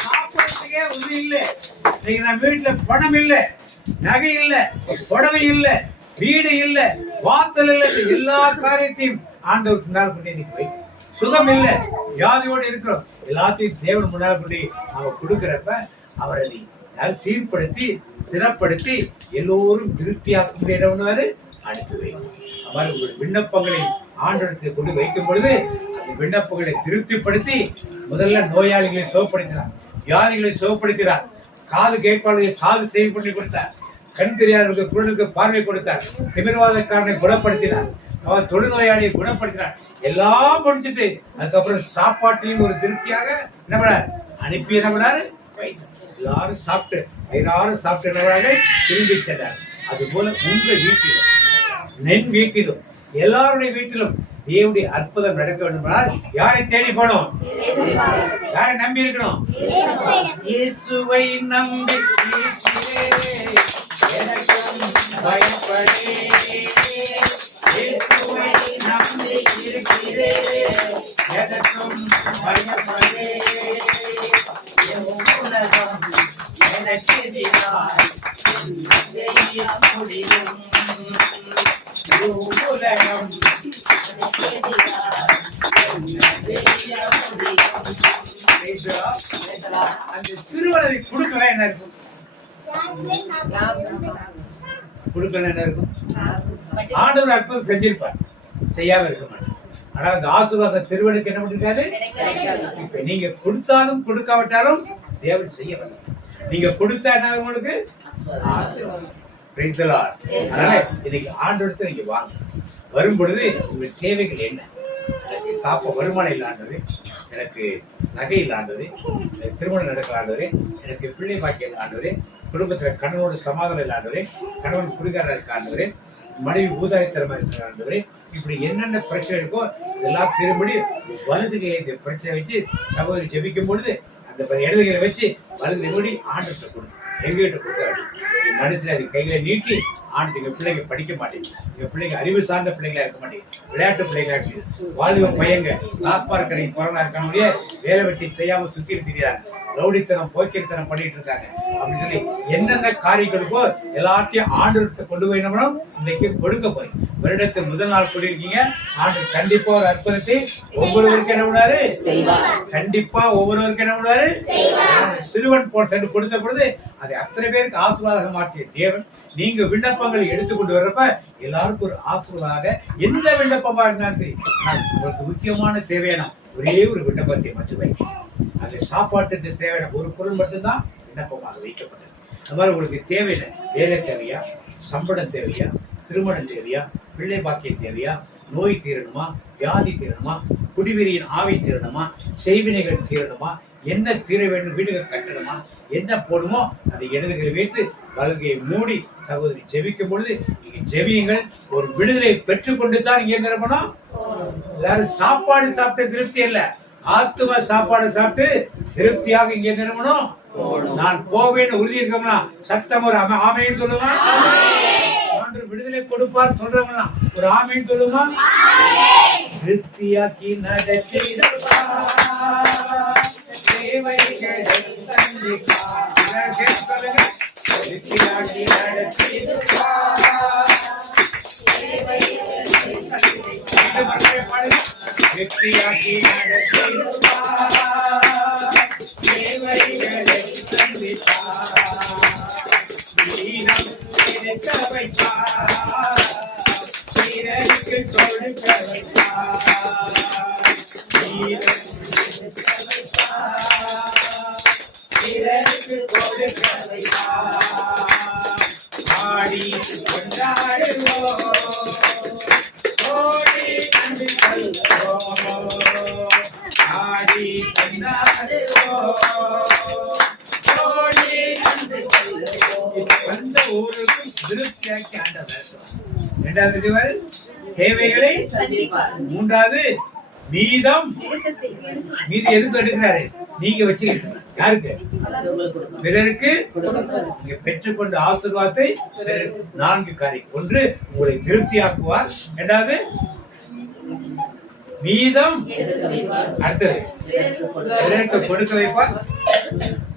சாப்பிடறதுக்கே ஒண்ணு இல்லை. நம்ம வீட்டுல பணம் இல்ல, நகை இல்ல, புடவை இல்ல, வீடு இல்ல, வாசல் இல்ல, எல்லா காரியத்தையும் ஆண்டவருக்கு முன்னால் கொண்டு சுகம் இல்ல, வியாதியோடு இருக்கிறோம், எல்லாத்தையும் தேவன் முன்னால் கொண்டு அவர் கொடுக்கிறப்ப அவர் அதை சீர்படுத்தி சிறப்படுத்தி எல்லோரும் திருப்தியாக்க முடியாதவனாரு அனுப்பி வைக்கும். அவ்வாறு உங்களுடைய விண்ணப்பங்களை ஆண்டவரத்தில் கொண்டு வைக்கும் பொழுது அந்த விண்ணப்பங்களை திருப்திப்படுத்தி முதல்ல நோயாளிகளை சுகப்படுத்தினார், வியாதிகளை சுகப்படுத்தினார், காது கேட்பாளர்களை காது செய்து பண்ணி கொடுத்தார், கண் தெரியாதவர்களுக்கு குரலுக்கு பார்வை கொடுத்தார், திமிர்வாதக்காரனை குணப்படுத்தினார், அவர் தொழுநோயாளியை குணப்படுத்தினார். எல்லாம் முடிச்சுட்டு அதுக்கப்புறம் சாப்பாட்டையும் ஒரு திருப்தியாக என்ன பண்ணார், அனுப்பி என்ன பண்ணாரு, எல்லாரும் சாப்பிட்டு திரும்பி சென்றார். அது போல உங்க வீட்டிலும் நென் வீட்டிலும் எல்லாருடைய வீட்டிலும் தேவனுடைய அற்புதம் நடக்க வேண்டுமானால் யாரை தேடி போனோம், யாரை நம்பி இருக்கணும், இயேசுவை நம்பி எனக்கும் பயப்படேன், இயேசுவை நம்பி இருக்கிறேன் எனக்கும் பயப்படேன், உலகம் எனக்கு எதிராய் செய்ய முடியும், உலகம் அந்த திருவள்ளதை கொடுக்கல என்ன இருக்கும், கொடுக்கல என்ன இருக்கும், ஆண்டவர் அற்புதம் செஞ்சிருப்பார், செய்யாம இருக்க மாட்டார். ஆனா அந்த ஆசீர்வாதம் திருவள்ளுக்கு என்ன பண்ணிருக்காரு, இப்ப நீங்க கொடுத்தாலும் கொடுக்காவிட்டாலும் தேவன் செய்ய வேண்டாம். நீங்க கொடுத்தா என்ன உங்களுக்கு அதனால இன்னைக்கு ஆண்டவரத்தை நீங்க வாங்க. வரும் பொழுது உங்க தேவைகள் என்ன, எனக்கு சாப்ப வருமானம் இல்லாண்டது, எனக்கு நகை இல்லாண்டது, எனக்கு திருமணம் நடக்கலாண்டது, எனக்கு பிள்ளை பாக்கியம் இல்லாண்டது, குடும்பத்துல கணவனோட சமாதானம் இல்லாண்டது, கணவன் குடிகாரா இருக்காண்டது, மனைவி ஊதாரித்தனமா இருக்கிறாண்டது, இப்படி என்னென்ன பிரச்சனை இருக்கோ இதெல்லாம் திரும்படி வலதுகையை இந்த பிரச்சனை வச்சு சகோதரி ஜெபிக்கும் பொழுது அந்த இடதுகளை வச்சு வலது மூடி ஆண்டத்தை கொடுக்கும், எங்ககிட்ட கொடுக்காது நடுத்துல அது கைகளை நீட்டி ஆண்டு எங்க பிள்ளைங்க படிக்க மாட்டேங்குது, எங்க பிள்ளைங்க அறிவு சார்ந்த பிள்ளைங்களா இருக்க மாட்டேங்குது, விளையாட்டு பிள்ளைங்களா இருக்குது, வாலிப பையங்க லாஸ்பார் கடை கொரோனா இருக்கணுடைய வேலை வெட்டி செய்யாம சுத்தி இருக்கிறாங்க, ரவுடித்தனம் போக்கிரித்தனம் பண்ணிட்டு இருக்காங்க அப்படின்னு சொல்லி என்னென்ன காரியங்களுக்கோ எல்லாத்தையும் ஆண்டவரத்தை கொண்டு போய் நம்மளும் இன்னைக்கு கொடுக்க போய் வருடத்தின் முதல் நாள் சொல்லியிருக்கீங்க. ஆண்டு கண்டிப்பா ஒரு அற்புதத்தை ஒவ்வொருவருக்கும் என்ன பண்ணாரு, கண்டிப்பா ஒவ்வொருவருக்கும் என்ன பண்ணாரு, சிறுவன் போட்டு கொடுத்த பொழுது அதை அத்தனை பேருக்கு ஆசீர்வாதமாக மாற்றிய தேவன். நீங்க விண்ணப்பங்களை எடுத்துக்கொண்டு வர்றப்ப எல்லாருக்கும் ஒரு ஆசீர்வாதமாக எந்த விண்ணப்பமா இருந்தாலும் சரி, உங்களுக்கு முக்கியமான தேவையான ஒரே ஒரு விண்ணப்பத்தை மட்டும் வைக்க, அந்த சாப்பாட்டுக்கு தேவையான ஒரு பொருள் மட்டும்தான் விண்ணப்பமாக வைக்கப்பட்டது. அது மாதிரி உங்களுக்கு தேவையான வேலை தேவையா, சம்பளம் தேவையா, திருமணம் தேவையா, பிள்ளை பாக்கியம் தேவையா, நோய் தீரணுமா, வியாதி தீரணுமா, குடிவெறியின் ஆவி தீரணுமா, செய்வினைகள் தீரணுமா, என்ன தீர வேண்டும், வீடுகள் கட்டணுமா, என்ன போடுமோ அதை இடதுகளை வைத்து வலதுகையை மூடி சகோதரி ஜெபிக்கும் பொழுது நீங்க ஜெபியுங்கள். ஒரு விடுதலை பெற்றுக்கொண்டு தான் நீங்க என்ன பண்ணணும், எல்லாரும் சாப்பாடு சாப்பிட்டு திருப்தி இல்ல, ஆத்தும சாப்பாடு சாப்பிட்டு திருப்தியாக இங்க என்ன பண்ணணும், நான் போவேன்னு உறுதி இருக்கோம்னா சத்தம் ஒரு ஆமைன்னு சொல்லுமா, விடுதலை கொடுப்பார் சொல்றவங்களா ஒரு ஆமைன்னு சொல்லுமா, திருப்தியாக்கி தேவைகளை, மூன்றாவது மீதம், மீதி எதுக்கு எடுக்கிறாரு, நீங்க வச்சுக்கிட்டு யாருக்கு, பிறருக்கு நீங்க பெற்றுக்கொண்ட ஆசீர்வாதத்தை. நான்கு காரியம், ஒன்று உங்களை திருப்தியாக்குவார், இரண்டாவது மீதம், அடுத்தது பிறருக்கு கொடுக்க வைப்பார்,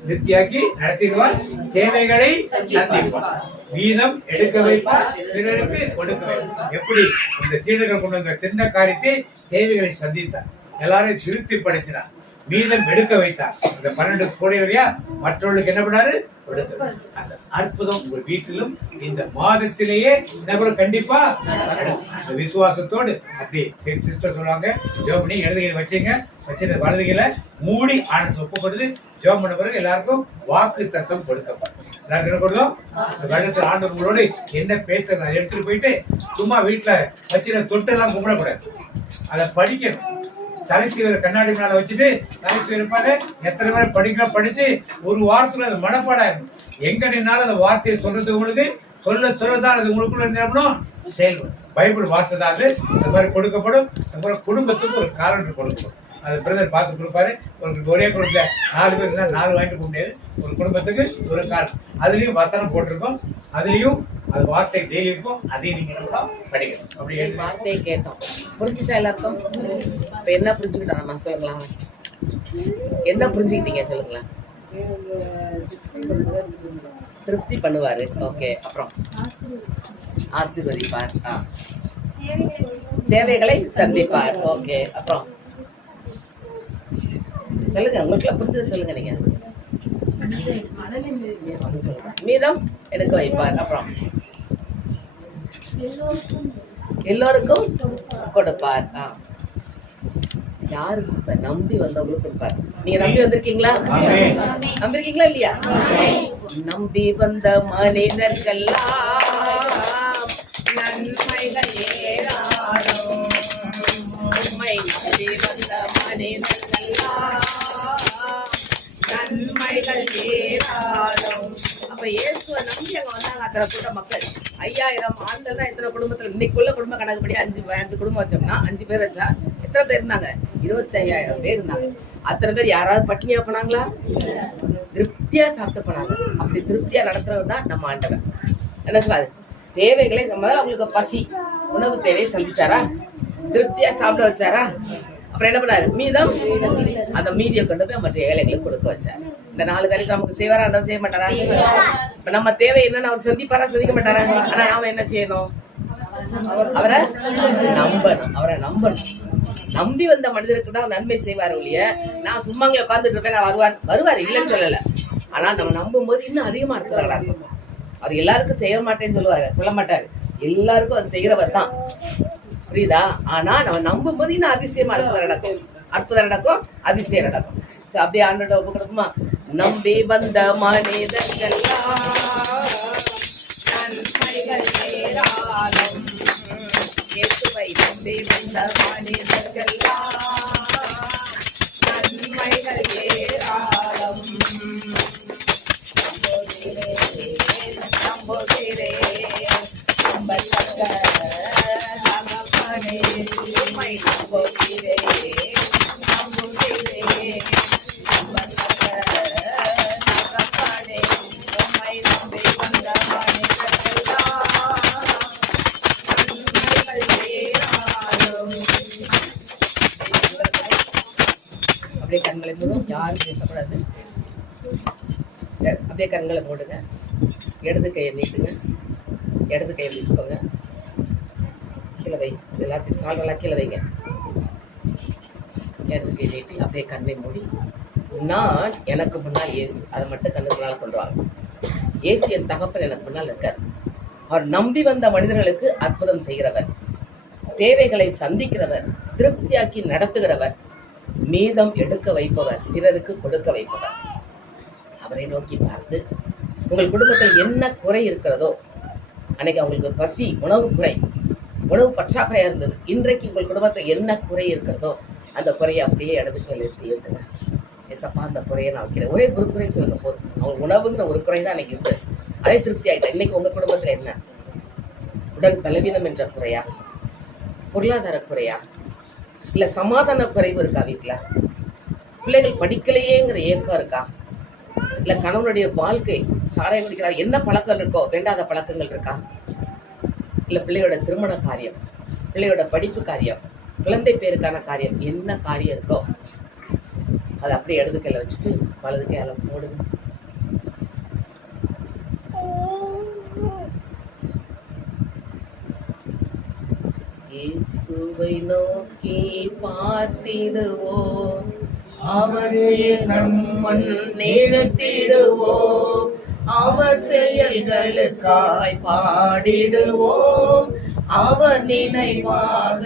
திருப்தியாக்கி நடத்திடுவார், தேவைகளை சந்திப்பார், வீதம் எடுக்க வைப்பார், பிறருக்கு கொடுக்க வைப்பார். எப்படி இந்த சீடர்கள் கொண்டு வந்த சின்ன காரியத்தை தேவைகளை சந்தித்தார், எல்லாரையும் திருப்திப்படுத்தினார். மீதம் எடுக்க வைத்தார். அந்த 12 கோடி வழியா மற்றவர்களுக்கு என்ன பண்ணாரு? கொடுக்க. அந்த அற்புதம் உங்கள் வீட்டிலும் இந்த மாதத்திலேயே கண்டிப்பா அந்த விசுவாசத்தோடு அப்படி சிஸ்டர் சொல்லுவாங்க, ஜெபம் பண்ணி இடதுகையில வச்சுங்க, வச்சு வலதுகையில மூடி ஆனத்தை ஒப்புப்படுது. ஜெபம் பண்ண பிறகு எல்லாருக்கும் வாக்கு தத்துவம் கொடுக்கப்படும். எல்லாருக்கும் என்ன கொடுத்தோம்? வருடத்தில் ஆண்டவர் உங்களோடு என்ன பேசுறது அதை எடுத்துட்டு போயிட்டு சும்மா வீட்டுல வச்சு தொட்டு எல்லாம் கும்பிடக்கூடாது. அதை படிக்கணும். தலைசீவர் கண்ணாடி மேல வச்சுட்டு தலைசீவர் இருப்பாரு. எத்தனை பேர் படிக்கலாம் படிச்சு ஒரு வாரத்துல அது மனப்பாடம் எங்க நின்னாலும் அந்த வார்த்தையை சொல்றது உங்களுக்கு சொல்லதான் அது உங்களுக்குள்ள நிரப்பணும் செயல்படும். பைபிள் வார்த்தை தான் அது. அது மாதிரி கொடுக்கப்படும். அப்புறம் குடும்பத்துக்கு ஒரு காலண்டர் கொடுக்கப்படும். அது பிரதர் பார்த்து கொடுப்பாரு. உங்களுக்கு ஒரே குடும்பத்துல 4 பேர் இருந்தால் 4 வாங்கிட்டு போக முடியாது. ஒரு குடும்பத்துக்கு ஒரு கால். அதுலயும் வசனம் போட்டிருக்கோம். அதுலயும் அது வார்த்தை டெய்லி இருக்கும். அதையும் நீங்க என்ன படிக்கணும். அப்படி வார்த்தையை கேட்டோம். புரிஞ்சுச்சா எல்லாருக்கும்? இப்ப என்ன புரிஞ்சுக்கிட்டோம் நம்ம சொல்லுங்களா? என்ன புரிஞ்சுக்கிட்டீங்க சொல்லுங்களா? திருப்தி பண்ணுவாரு. ஓகே. அப்புறம் ஆசீர்வதிப்பார். தேவைகளை சந்திப்பார். ஓகே. அப்புறம் சொல்லுங்க, உங்களுக்கு புரிஞ்சது சொல்லுங்க. நீங்க மீதம் எடுக்க வைப்பார். அப்புறம் எல்லோருக்கும் கொடுப்பார். யாரு நம்பி வந்தவங்களுக்கு கொடுப்பார். நீங்க நம்பி வந்திருக்கீங்களா? நம்பிருக்கீங்களா இல்லையா? நம்பி வந்த மனிதர்கள்லாம் நன்மைகள் ஏராளம். உண்மை நம்பி வந்த மனிதர்கள்லாம் நன்மைகள் ஏராளம். அப்ப இயேசுவை நம்பி அங்க வந்தாங்க அத்தனை கூட்ட மக்கள். 5000 ஆண்கள் தான் இத்தனை குடும்பத்துல. இன்னைக்குள்ள குடும்ப கணக்குப்படி 5 குடும்பம் வச்சோம்னா 5 பேர் வச்சா எத்தனை பேர் இருந்தாங்க? 25,000 பேர் இருந்தாங்க. அத்தனை பேர் யாராவது பட்டினியா போனாங்களா? திருப்தியா சாப்பிட்டு போனாங்க. அப்படி திருப்தியா நடத்துறவர் தான் நம்ம ஆண்டவர். என்ன சொல்லாது? தேவைகளை முதல்ல அவங்களுக்கு பசி உணவு தேவையை சந்திச்சாரா? திருப்தியா சாப்பிட வச்சாரா? அப்புறம் என்ன பண்ணாரு? மீதம் அந்த மீதியை கொண்டு போய் மற்ற ஏழைகளுக்கு கொடுக்க வச்சாரு. இந்த 4 காரியத்தை நமக்கு செய்வாரா? அந்த செய்ய மாட்டாரா? இப்ப நம்ம தேவை என்னன்னு அவர் சந்திப்பாரா? சந்திக்க மாட்டாரா? ஆனா நாம என்ன செய்யணும்? அவரை நம்பணும். அவரை நம்பணும். நம்பி வந்த மனிதருக்கு தான் நன்மை செய்வார் ஒழிய நான் சும்மா இங்க உட்காந்துட்டு இருப்பேன் நான் வருவார் இல்லைன்னு சொல்லல. ஆனா நம்ம நம்பும் போது இன்னும் அதிகமா இருக்கிறாரா இருக்கும். அவர் எல்லாருக்கும் செய்ய மாட்டேன்னு சொல்ல மாட்டாரு. எல்லாருக்கும் அது செய்யறவர் தான். புரியுதா? ஆனா நம்ம நம்பும் போது இன்னும் அதிசயமா நடக்கும். அற்புதம் நடக்கும், அதிசயம் நடக்கும். அப்படியே ஆண்டோட ஒப்பு கொடுக்குமா? நம்பி வந்த மனிதர்கள் நன்மைகள் ஏராளம். இயேசுவை நம்பி வந்த மனிதர்கள் நன்மைகள் ஏராளம். நம்புகிறே நம்பத்தக்க நம்பனே உம்மை நம்புகிறே நம்புகிறே நம்பத்தக்க நம்பனே உம்மை நம்பி வந்த அப்படியே கண்களை மூடும். யாரும் பேசக்கூடாது. அப்படியே கண்களை மூடுங்க. இடது கையை நீட்டுங்க. இடது கையை நீச்சுக்கோங்க. கீழே வை. எல்லாத்தையும் சால்வெல்லாம் கீழே வைங்க. இடது கையை நீட்டி அப்படியே கண்ணை மூடி நான் எனக்கு முன்னால் இயேசு அதை மட்டும் கண்ணுக்கு முன்னால் கொண்டு வாங்க. இயேசு என் தகப்பன் எனக்கு முன்னால் இருக்கார். அவர் நம்பி வந்த மனிதர்களுக்கு அற்புதம் செய்கிறவர், தேவைகளை சந்திக்கிறவர், திருப்தியாக்கி நடத்துகிறவர், மீதம் எடுக்க வைப்பவர், பிறருக்கு கொடுக்க வைப்பவர். அவரை நோக்கி பார்த்து உங்கள் குடும்பத்தில் என்ன குறை இருக்கிறதோ, அன்னைக்கு அவங்களுக்கு பசி உணவு குறை உணவு பற்றாக்குறையா இருந்தது, இன்றைக்கு உங்கள் குடும்பத்தில் என்ன குறை இருக்கிறதோ அந்த குறையை அப்படியே இடத்துக்கு எழுத்துங்க. ஏசப்பா அந்த குறையை நான் வைக்கிறேன். ஒரே ஒரு குறை சொல்லுங்க போதும். அவங்க உணவுங்கிற ஒரு குறை தான் அன்னைக்கு இருக்கு, அதே திருப்தி ஆகிட்டேன். இன்னைக்கு உங்க குடும்பத்துல என்ன? உடல் பலவீனம் என்ற குறையா? பொருளாதார குறையா? இல்ல சமாதான குறைவு இருக்கா? வீட்டுல பிள்ளைகள் படிக்கலையேங்கிற ஏக்கம் இருக்கா? இல்ல கணவனுடைய வாழ்க்கை சாராயம் குடிக்கிறார், என்ன பழக்கம் இருக்கோ வேண்டாத பழக்கங்கள் இருக்கா? இல்ல பிள்ளையோட திருமண காரியம், பிள்ளையோட படிப்பு காரியம், குழந்தை பேருக்கான காரியம், என்ன காரியம் இருக்கோ அதை அப்படியே இடது கையில வச்சுட்டு வலது கையால போடுங்க. இயேசுவை நோக்கி பார்த்திடுவோம், அவரையே நம் முன் நிறுத்திடுவோம், அவர் செயல்களுக்காய் பாடிடுவோம், அவர் நினைவாக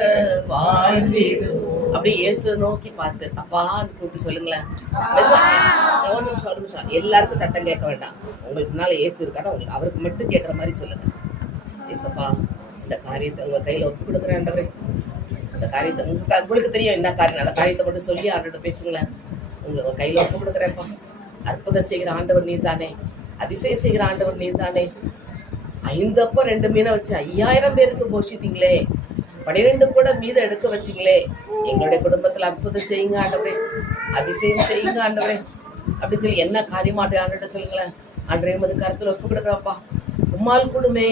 வாழ்ந்திடுவோம். அப்படி இயேசு நோக்கி பார்த்து அப்பான்னு கூப்பிட்டு சொல்லுங்களேன். ஒரு நிமிஷம் எல்லாருக்கும் சத்தம் கேட்க வேண்டாம். உங்களுக்கு முன்னால இயேசு இருக்காரு, உங்களுக்கு அவருக்கு மட்டும் கேட்கற மாதிரி சொல்லுங்க. ஏசப்பா, இந்த காரியத்தை உங்க கையில ஒப்பு கொடுக்குறேன் ஆண்டவரே. இந்த காரியத்தை உங்களுக்கு தெரியும் என்ன காரியம், அந்த காரியத்தை மட்டும் சொல்லி ஆண்டவர்கிட்ட பேசுங்களேன். உங்களுக்கு கையில ஒப்பு கொடுக்குறேன்ப்பா. அற்புதம் செய்கிற ஆண்டவர் நீர் தானே, அதிசயம் செய்கிற ஆண்டவர் நீர் தானே. 5 அப்பம் 2 மீனை வச்சு 5000 பேருக்கு போஷித்தீங்களே, 12 கூட மீதம் எடுக்க வச்சிங்களே. எங்களுடைய குடும்பத்துல அற்புதம் செய்யுங்க ஆண்டவரே, அதிசயம் செய்யுங்க ஆண்டவரே அப்படின்னு சொல்லி என்ன காரியமாட்டு ஆண்டுகிட்ட சொல்லுங்களேன். ஆண்டவரே உமது கருத்துல ஒப்பு கொடுக்குறப்பா. உம்மால் கூடுமே,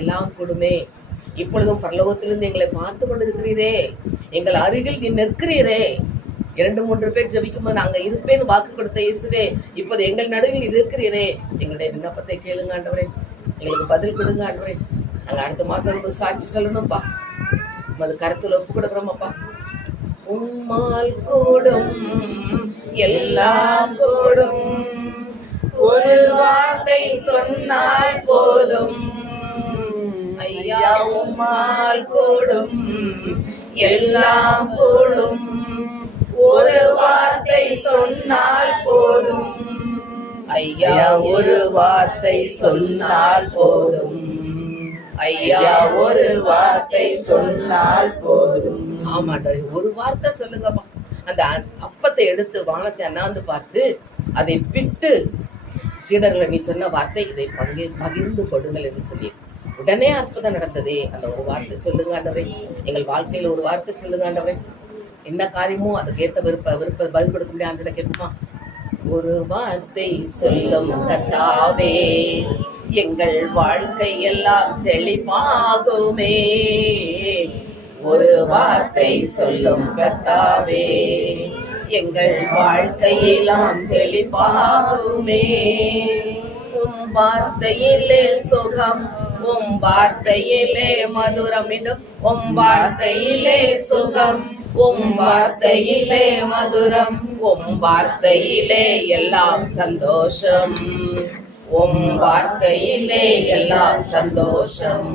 எல்லாம் கூடுமே. இப்பொழுதும் பரலோகத்திலிருந்து எங்களை பார்த்து கொண்டிருக்கிறீரே, எங்கள் அருகில் நீ நிற்கிறீரே. 2-3 பேர் ஜெபிக்கும் போது நாங்க இருப்பேன்னு வாக்கு கொடுத்த இயேசுவே, இப்போது எங்கள் நடுவில் இருக்கிறீரே. எங்களுடைய விண்ணப்பத்தை கேளுங்க ஆண்டவரே, எங்களுக்கு பதில் கொடுங்க ஆண்டவரே. நாங்க அடுத்த மாசம் சாட்சி சொல்லணும்ப்பா. உமது கருத்துல ஒப்பு கொடுக்குறோமப்பா. உம்மால் கூடும், எல்லாம் கூடும், ஒரு வார்த்தை சொன்னால் போதும். ஐயா உம்மால் கூடும், எல்லாம் கூடும், ஒரு வார்த்தை சொன்னால் போதும். ஐயா ஒரு வார்த்தை சொன்னால் போதும். ஐயா ஒரு வார்த்தை சொன்னால் போதும். ஆமாண்டா, ஒரு வார்த்தை சொல்லுங்கப்பா. அந்த அப்பத்தை எடுத்து வானத்தை அண்ணாந்து பார்த்து அதை விட்டு சீடர்களை நீ சொன்ன வார்த்தை இதை பகிர்ந்து கொடுங்கள் என்று சொல்லி உடனே அற்புதம் நடந்ததே. அந்த ஒரு வார்த்தை சொல்லுங்க ஆண்டவரே, எங்கள் வாழ்க்கையில ஒரு வார்த்தை சொல்லுங்க ஆண்டவரே. என்ன காரியமோ அதுக்கேற்ற விருப்ப பதில் கொடுக்க முடியாது ஆண்டோட கேட்போமா. ஒரு வார்த்தை சொல்லும் கர்த்தாவே, எங்கள் வாழ்க்கை எல்லாம் செழிப்பாகுமே. ஒரு வார்த்தை சொல்லும் கர்த்தாவே, எங்கள் வாழ்க்கையெல்லாம் செழிப்பாகுமே. உம் வார்த்தையிலே சுகம், உம் வார்த்தையிலே மதுரம். உம் வார்த்தையிலே சுகம், உம் வார்த்தையிலே மதுரம், உம் வார்த்தையிலே எல்லாம் சந்தோஷம், உம் வார்த்தையிலே எல்லாம் சந்தோஷம்.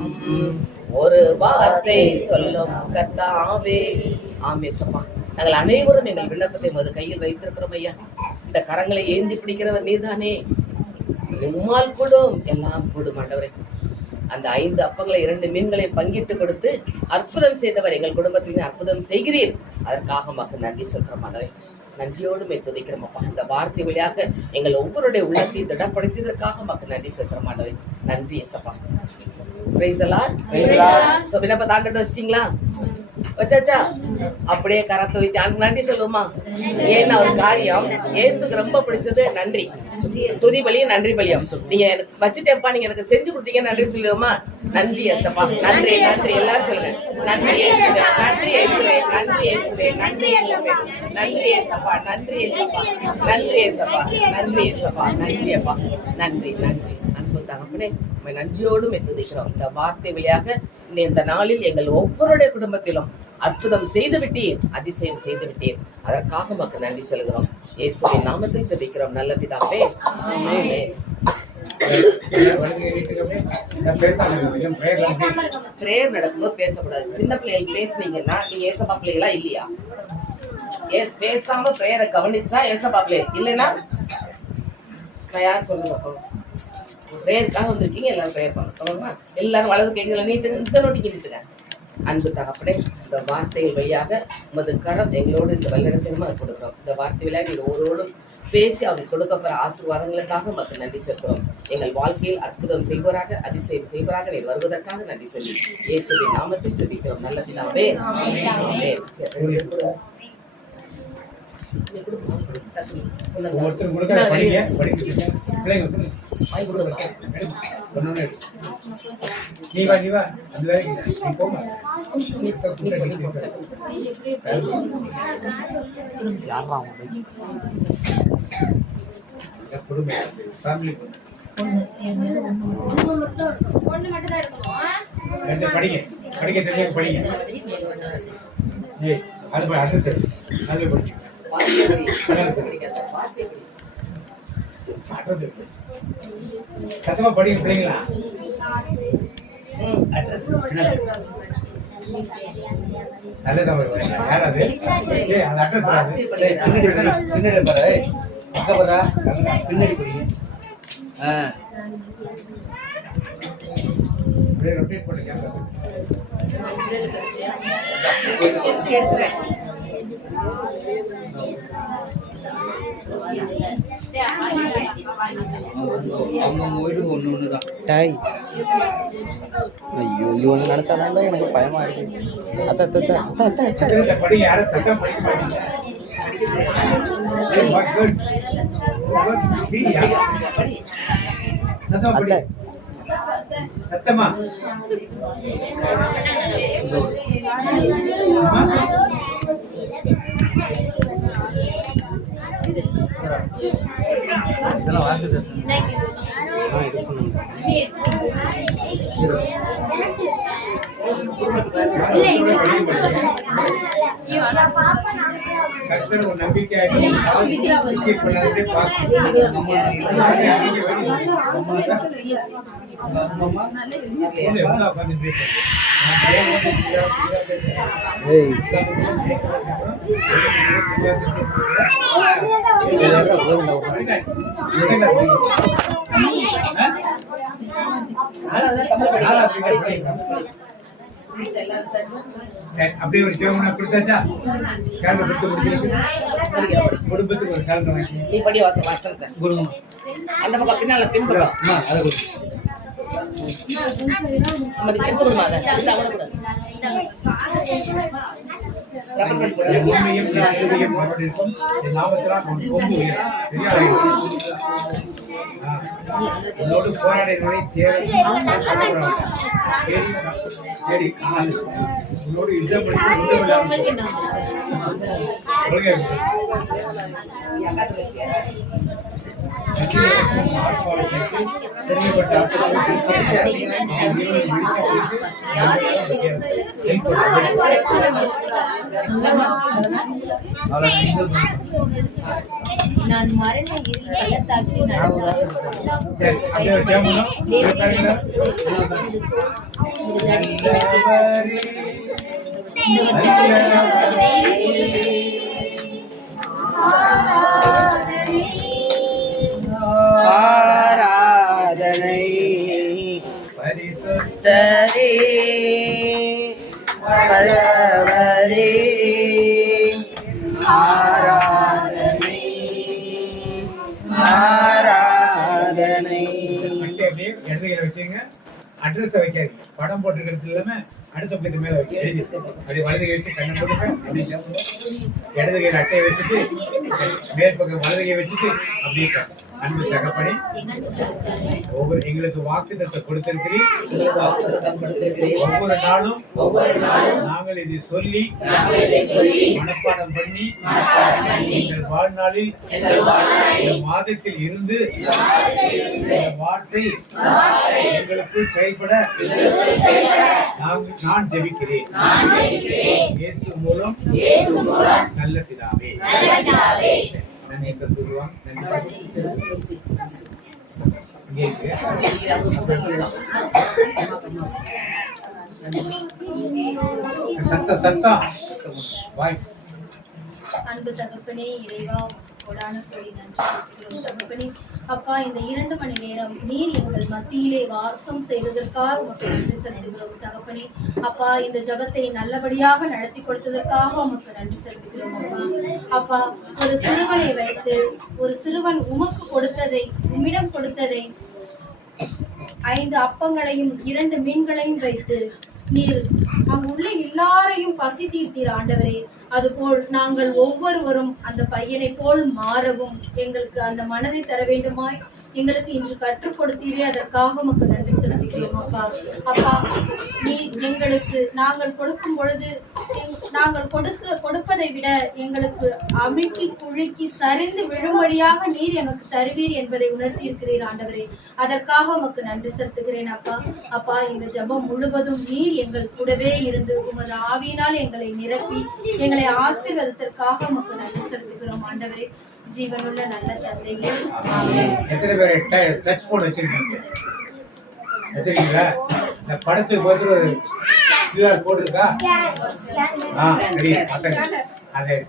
ஒரு வார்த்தை சொல்லும் கர்த்தாவே. ஆமேசப்பா, நாங்கள் அனைவரும் எங்கள் விண்ணப்பத்தை உமது கையில் வைத்திருக்கிறோம் ஐயா. இந்த கரங்களை ஏந்தி பிடிக்கிறவர் நீர்தானே. உம்மால் கூடும், எல்லாம் கூடும் ஆண்டவரே. அந்த 5 அப்பங்களை 2 மீன்களை பங்கிட்டு கொடுத்து அற்புதம் செய்தவர் எங்கள் குடும்பத்தில் அற்புதம் செய்கிறீர். அதற்காக மக்கள் நன்றி சொல்றோம் ஆண்டவரே. நன்றியோடு துதிக்கிறோம் அப்பா. இந்த வார்த்தை வழியாக எங்கள் ஒவ்வொருடைய உள்ளத்தை திடப்படுத்தியதற்காக மக்கள் நன்றி சொல்றோம் ஆண்டவரே. நன்றி ஏசப்பா. பிரைஸ் எல்லாம் விண்ணப்பத்தை ஆண்டவர்ட்ட வச்சிட்டீங்களா? வச்சாச்சா? அப்படியே கரத்தை வைத்து நன்றி சொல்லுவோமா? ஏன்னா ஒரு காரியம் ஏசுக்கு ரொம்ப பிடிச்சது நன்றி. துதி பலியும் நன்றி பலியும் நீங்க எனக்கு வச்சுட்டேப்பா, நீங்க எனக்கு செஞ்சு கொடுத்தீங்க நன்றி சொல்லுவோமா? நன்றி ஏசப்பா, நன்றி நன்றி. எல்லாரும் சொல்லுங்க, நன்றி ஏசுவே, நன்றி ஏசுவே, நன்றி ஏசுவே, நன்றி ஏசுவே, நன்றி ஏசப்பா, நன்றி ஏசப்பா, நன்றி ஏசப்பா, நன்றி ஏசப்பா, நன்றி அப்பா, நன்றி நன்றி. அன்பு தகப்பனே, நன்றியோடு துதிக்கிறோம். இந்த வார்த்தை வழியாக இந்த நாளில் எங்கள் ஒவ்வொருடைய குடும்பத்திலும் அற்புதம் செய்து விட்டீர், அதிசயம் செய்து விட்டீர். அதற்காக மக்கள் நன்றி சொல்கிறோம். இயேசுவின் நாமத்தில் ஜெபிக்கிறோம் நல்ல பிதாவே. பிரேயர் நடக்கும்போது பேசக்கூடாது. சின்ன பிள்ளைகள் பேசுனீங்கன்னா நீங்க ஏசப்பா பிள்ளைகளா இல்லையா? பேசாம பிரேயரை கவனிச்சா ஏசப்பா பிள்ளை, இல்லைன்னா யார் சொல்லுங்க. பிரேயருக்காக வந்திருக்கீங்க, எல்லாரும் பிரேயர் பண்ண எல்லாரும் வலதுக்கு எங்களை நீட்டுங்க, இந்த நோட்டிக்கு நீட்டுங்க. அன்பு தகப்பனே, இந்த வார்த்தைகள் வழியாக உமது கரம் எங்களோடு இந்த வல்லிடத்தையுமா கொடுக்கிறோம். இந்த வார்த்தை வழியாக நீங்க ஒருவரோடும் பேசி அவர்கள் கொடுக்கப்பற ஆசீர்வாதங்களுக்காக மக்கள் நன்றி சொல்கிறோம். எங்கள் வாழ்க்கையில் அற்புதம் செய்வராக, அதிசயம் செய்வராக நீர் வருவதற்காக நன்றி சொல்லி இயேசுவின் நாமத்தில் ஜெபிக்கிறோம் நல்ல பிதாவே. படிக்க சத்தமா படிங்க பிள்ளைங்களா. நல்ல தமிழ் யார் அது? அது அட்ரஸ் பின்னாடி பாரு, அக்கா பாரா, பின்னாடி படிங்க. ரொட்டேட் பண்ணி கேம்பஸ். அவங்க வீட்டுக்கு ஒண்ணுதான். டாய் ஐயோ இவனு நினைச்சாதான் எனக்கு பயமா இருக்கு. அத்தா அத்தா அத்தா அத்தா அத்தா சத்தத்துல படிங்க, யாரும் சத்தம் படிக்க மாட்டீங்க. சத்தமா படி. சத்தமா இதெல்லாம் வாசிட்டு கர்த்தர் ஒரு நம்பிக்கையாக பண்ணாதே அப்படியே ஒரு கேமரா கொடுத்தாச்சா? கேமரா கொடுத்து முடிச்சிருக்கு. குடும்பத்துக்கு ஒரு கேமரா வாங்கி நீ படி வாசத்தை குருமா அந்த பக்கம் பின்னால பின்பக்கம் அம்மா அதை கொடுங்க. நம்ம பின்புறமா அதை அவனக்கூடாது என் உண்மையும் என் உறுதியும் அவருடையதும் என் நாமத்தினால் உன் கொம்பு உயரும். உன்னோடு போராடினவனை தேடி காணாது. உன்னோடு யுத்தம் பண்ணி நான் மரண இருள் பள்ளத்தாக்கில் ஆராதனை பரிசுத்தரே பரவரே ஆராதனை ஆராதனை. இடதுகையில வச்சுங்க, அட்ரஸ் வைக்காதீங்க. படம் போட்டுக்கிறது இல்லாம அடுத்த பக்கத்து மேல வச்சு எழுதி அப்படி வலதுகை வச்சு கண்ணை போட்டுக்க. அப்படி இடதுகையில அட்டையை வச்சுட்டு மேற்பக்கம் வலதுகை வச்சுட்டு அப்படியே அன்பு தகப்பனே, ஒவ்வொரு எங்களுக்கு வாக்குத்தத்தம் கொடுத்திருக்கிறீர். ஒவ்வொரு நாளும் நாங்கள் இதை சொல்லி மனப்பாடம் பண்ணி எங்கள் வாழ்நாளில் இந்த மாதத்தில் இருந்து இந்த வார்த்தை எங்களுக்கு செயல்பட நான் ஜெபிக்கிறேன். இயேசு மூலம் நல்ல பிதாவே. நன்றி சொல்லுவான். சத்தம் சத்தம் வாய்ஸ். அன்பு தகப்பனே, இறைவா கொடான கோடி நன்றி செலுத்துகிறோம் தகப்பனே. அப்பா, இந்த 2 மணி நேரம் நீர் எங்கள் மத்தியிலே வாசம் செய்ததற்காக உமக்கு நன்றி செலுத்துகிறோம் தகப்பனே. அப்பா, இந்த ஜெபத்தை நல்லபடியாக நடத்தி கொடுத்ததற்காக உமக்கு நன்றி செலுத்துகிறோம் அப்பா. அப்பா, ஒரு சிறுவனை வைத்து ஒரு சிறுவன் உமக்கு கொடுத்ததை, உம்மிடம் கொடுத்ததை 5 அப்பங்களையும் 2 மீன்களையும் வைத்து நீர் அங்குள்ள எல்லாரையும் பசி தீர்த்தீர் ஆண்டவரே. அதுபோல் நாங்கள் ஒவ்வொருவரும் அந்த பையனை போல் மாறவும் எங்களுக்கு அந்த மனதை தர வேண்டுமாய் எங்களுக்கு இன்று கற்றுக் கொடுத்தீரே, அதற்காக உமக்கு நன்றி செலுத்துகிறோம் அப்பா. அப்பா, நீ எங்களுக்கு நாங்கள் கொடுக்கும் பொழுது நாங்கள் கொடுப்பதை விட எங்களுக்கு அமுக்கி குழுக்கி சரிந்து விழும்படியாக நீர் எனக்கு தருவீர் என்பதை உணர்த்தி இருக்கிறீர் ஆண்டவரே. அதற்காக உமக்கு நன்றி செலுத்துகிறேன் அப்பா. அப்பா, இந்த ஜெபம் முழுவதும் நீர் எங்கள் கூடவே இருந்து உமது ஆவியினால் எங்களை நிரப்பி எங்களை ஆசீர்வதித்தற்காக உமக்கு நன்றி செலுத்துகிறோம் ஆண்டவரே. ஜீவனுள்ள நல்ல தந்தையே, ஆமென். எத்தனை பேர் டச் போன் வச்சிருக்கீங்க? வச்சிருக்கீங்களா? இந்த படத்துக்கு பார்த்து ஒரு QR கோட் இருக்கா? சரி,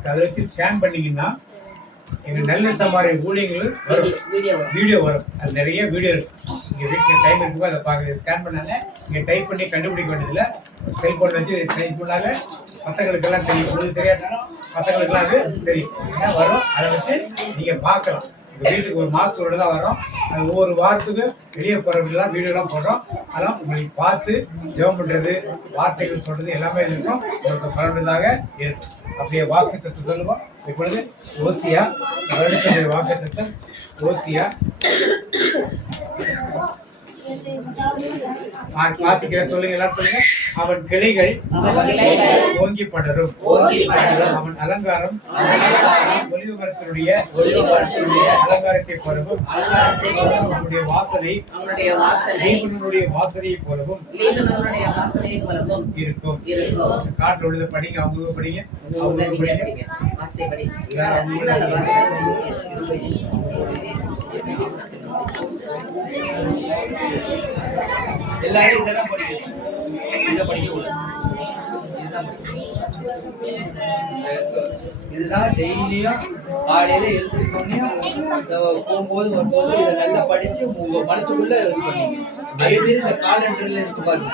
அதை வச்சு ஸ்கேன் பண்ணீங்கன்னா எங்க நல்ல சமாரி ஊழியங்கள் வரும், வீடியோ வரும். அது நிறைய வீடியோ இருக்கு. இங்க வீட்டில் டைம் இருக்குமோ அதை பார்க்க ஸ்கேன் பண்ணாங்க. இங்கே டைப் பண்ணி கண்டுபிடிக்க வேண்டியதில்லை. செல்போன் வச்சு டைப் பண்ணாங்க. பசங்களுக்கெல்லாம் தெரியும். உங்களுக்கு தெரியாட்டாலும் பசங்களுக்கெல்லாம் அது தெரியும். ஏன்னா வரும், அதை வச்சு நீங்க பார்க்கலாம். எங்கள் வீட்டுக்கு ஒரு மாதத்தோடு தான் வரும். அது ஒவ்வொரு வாரத்துக்கு வெளியே போகிறவங்கலாம் வீடியோலாம் போடுறோம். அதெல்லாம் உங்களுக்கு பார்த்து ஜெபம் பண்ணுறது, வார்த்தைகள் சொல்கிறது எல்லாமே இருக்கும். உங்களுக்கு பரவதாக இருக்கும். அப்படியே வாக்குத்தத்தை சொல்லுவோம். இப்பொழுது ஓசியா வருடத்துடைய வாக்குத்தத்தை ஓசியா பார்த்துக்கிற சொல்லுங்க, எல்லாரும் சொல்லுங்க. அவன் கிளைகள் ஓங்கி படரும், அவன் அலங்காரம் ஒலிவு மரத்தினுடைய அலங்காரத்தை போலவும், அவனுடைய வாசனை லீபனோனுடைய வாசனையை போலவும் இருக்கும். காட்டில் உள்ளதை படிங்க, அவங்க படிங்க, அவங்க படிங்க. எல்லாரும் இதெல்லாம் படிக்கணும். இதை படிக்கக்கூடாது. இதுதான் டெய்லியும் காலையில எழுந்திருக்கோன்னே போகும்போது வரும்போது இதை நல்லா படிச்சு உங்க மனசுக்குள்ள இது பண்ணீங்க. அதே மாதிரி இந்த காலண்டர்ல இருக்கு பாருங்க,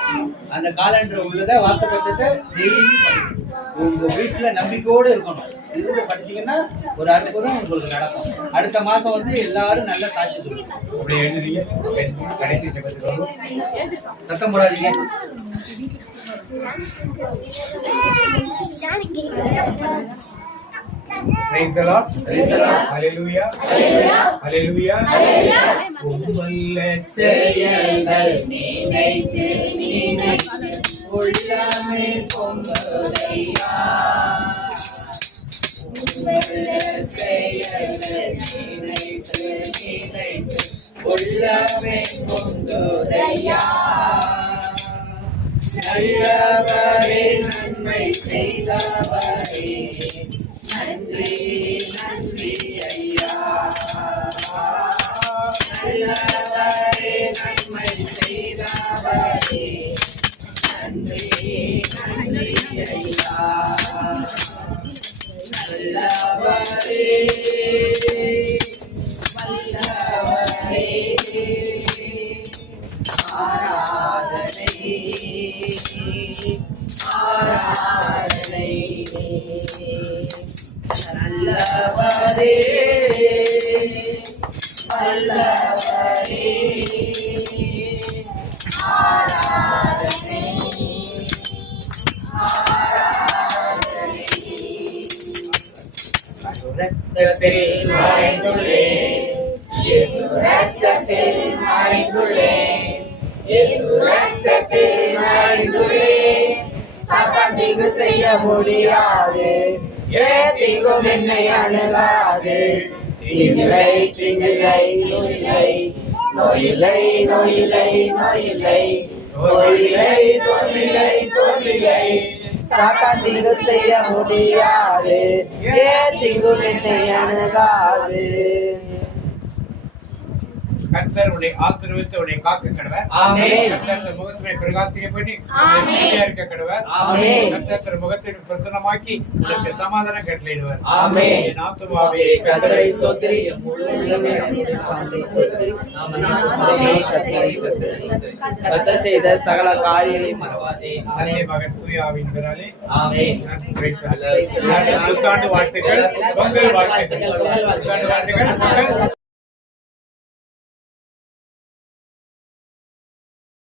அந்த காலண்டர் உள்ளத வாக்குத்தத்தத்தை டெய்லி படிக்கணும். உங்க வீட்டுல நம்பிக்கையோடு இருக்கணும். இதுல படிச்சீங்கன்னா ஒரு அற்புதம் உங்களுக்கு நடக்கும். அடுத்த மாசம் வந்து எல்லாரும் நல்ல சாட்சி சொல்லுங்க. கடைசி ஜெபத்துக்கு சத்தம் போடாதீங்க. Praise the Lord. Praise the Lord. Hallelujah. Hallelujah. உம்மல்ல செயல்கள் நினைத்து நினைத்து உள்ளமே பொங்குதையா. உம்மல்ல செயல்கள் நினைத்து நினைத்து உள்ளமே பொங்குதையா. நல்லவரே நன்மை செய்தவரே நன்றி நன்றி ஐயா. நல்லவரே நன்மை செய்தவரே நன்றி நன்றி ஐயா. நல்லவரே வல்லவரே ஆராதனை ஆராதனை. நல்லவரே வல்லவரே ஆராதனை ஆராதனை. ரத்தத்தில் மறைந்துள்ளேன், இயேசு ரத்தத்தில் மறைந்துள்ளேன், இயேசு ரத்தத்தில் மறைந்துள்ளேன். சாத்தான் தீங்கு செய்ய முடியாது, தீங்கும் என்னை அணுகாது. தீங்கில்லை தீங்கில்லை நோயில்லை, நோயில்லை நோயில்லை நோயில்லை, நோயில்லை தோல்வில்லை தோல்வில்லை. சாத்தான் தீங்கு செய்ய முடியாது, தீங்கும் என்னை அணுகாது. கர்த்தர் உன்னை ஆசீர்வதித்து உன்னை காக்க கடவர். ஆமென். கர்த்தர் முகத்தை பிரகாசிக்க பண்ணி உன்னை இருக்க கடவர். ஆமென். கர்த்தர் முகத்தை பிரசன்னமாக்கி உனக்கு சமாதானம் கட்டளையிடுவார். ஆமென். என் ஆத்துமாவே கர்த்தரை ஸ்தோத்திரி, என் முழு உள்ளமே அவருடைய நாமத்தை ஸ்தோத்திரி. கர்த்தர் செய்த சகல காரியங்களையும் மறவாதே. தந்தை மகன் தூய ஆவியின் பெயராலே ஆமென். புத்தாண்டு வாழ்த்துக்கள், பொங்கல் வாழ்த்துக்கள், புத்தாண்டு வாழ்த்துக்கள்.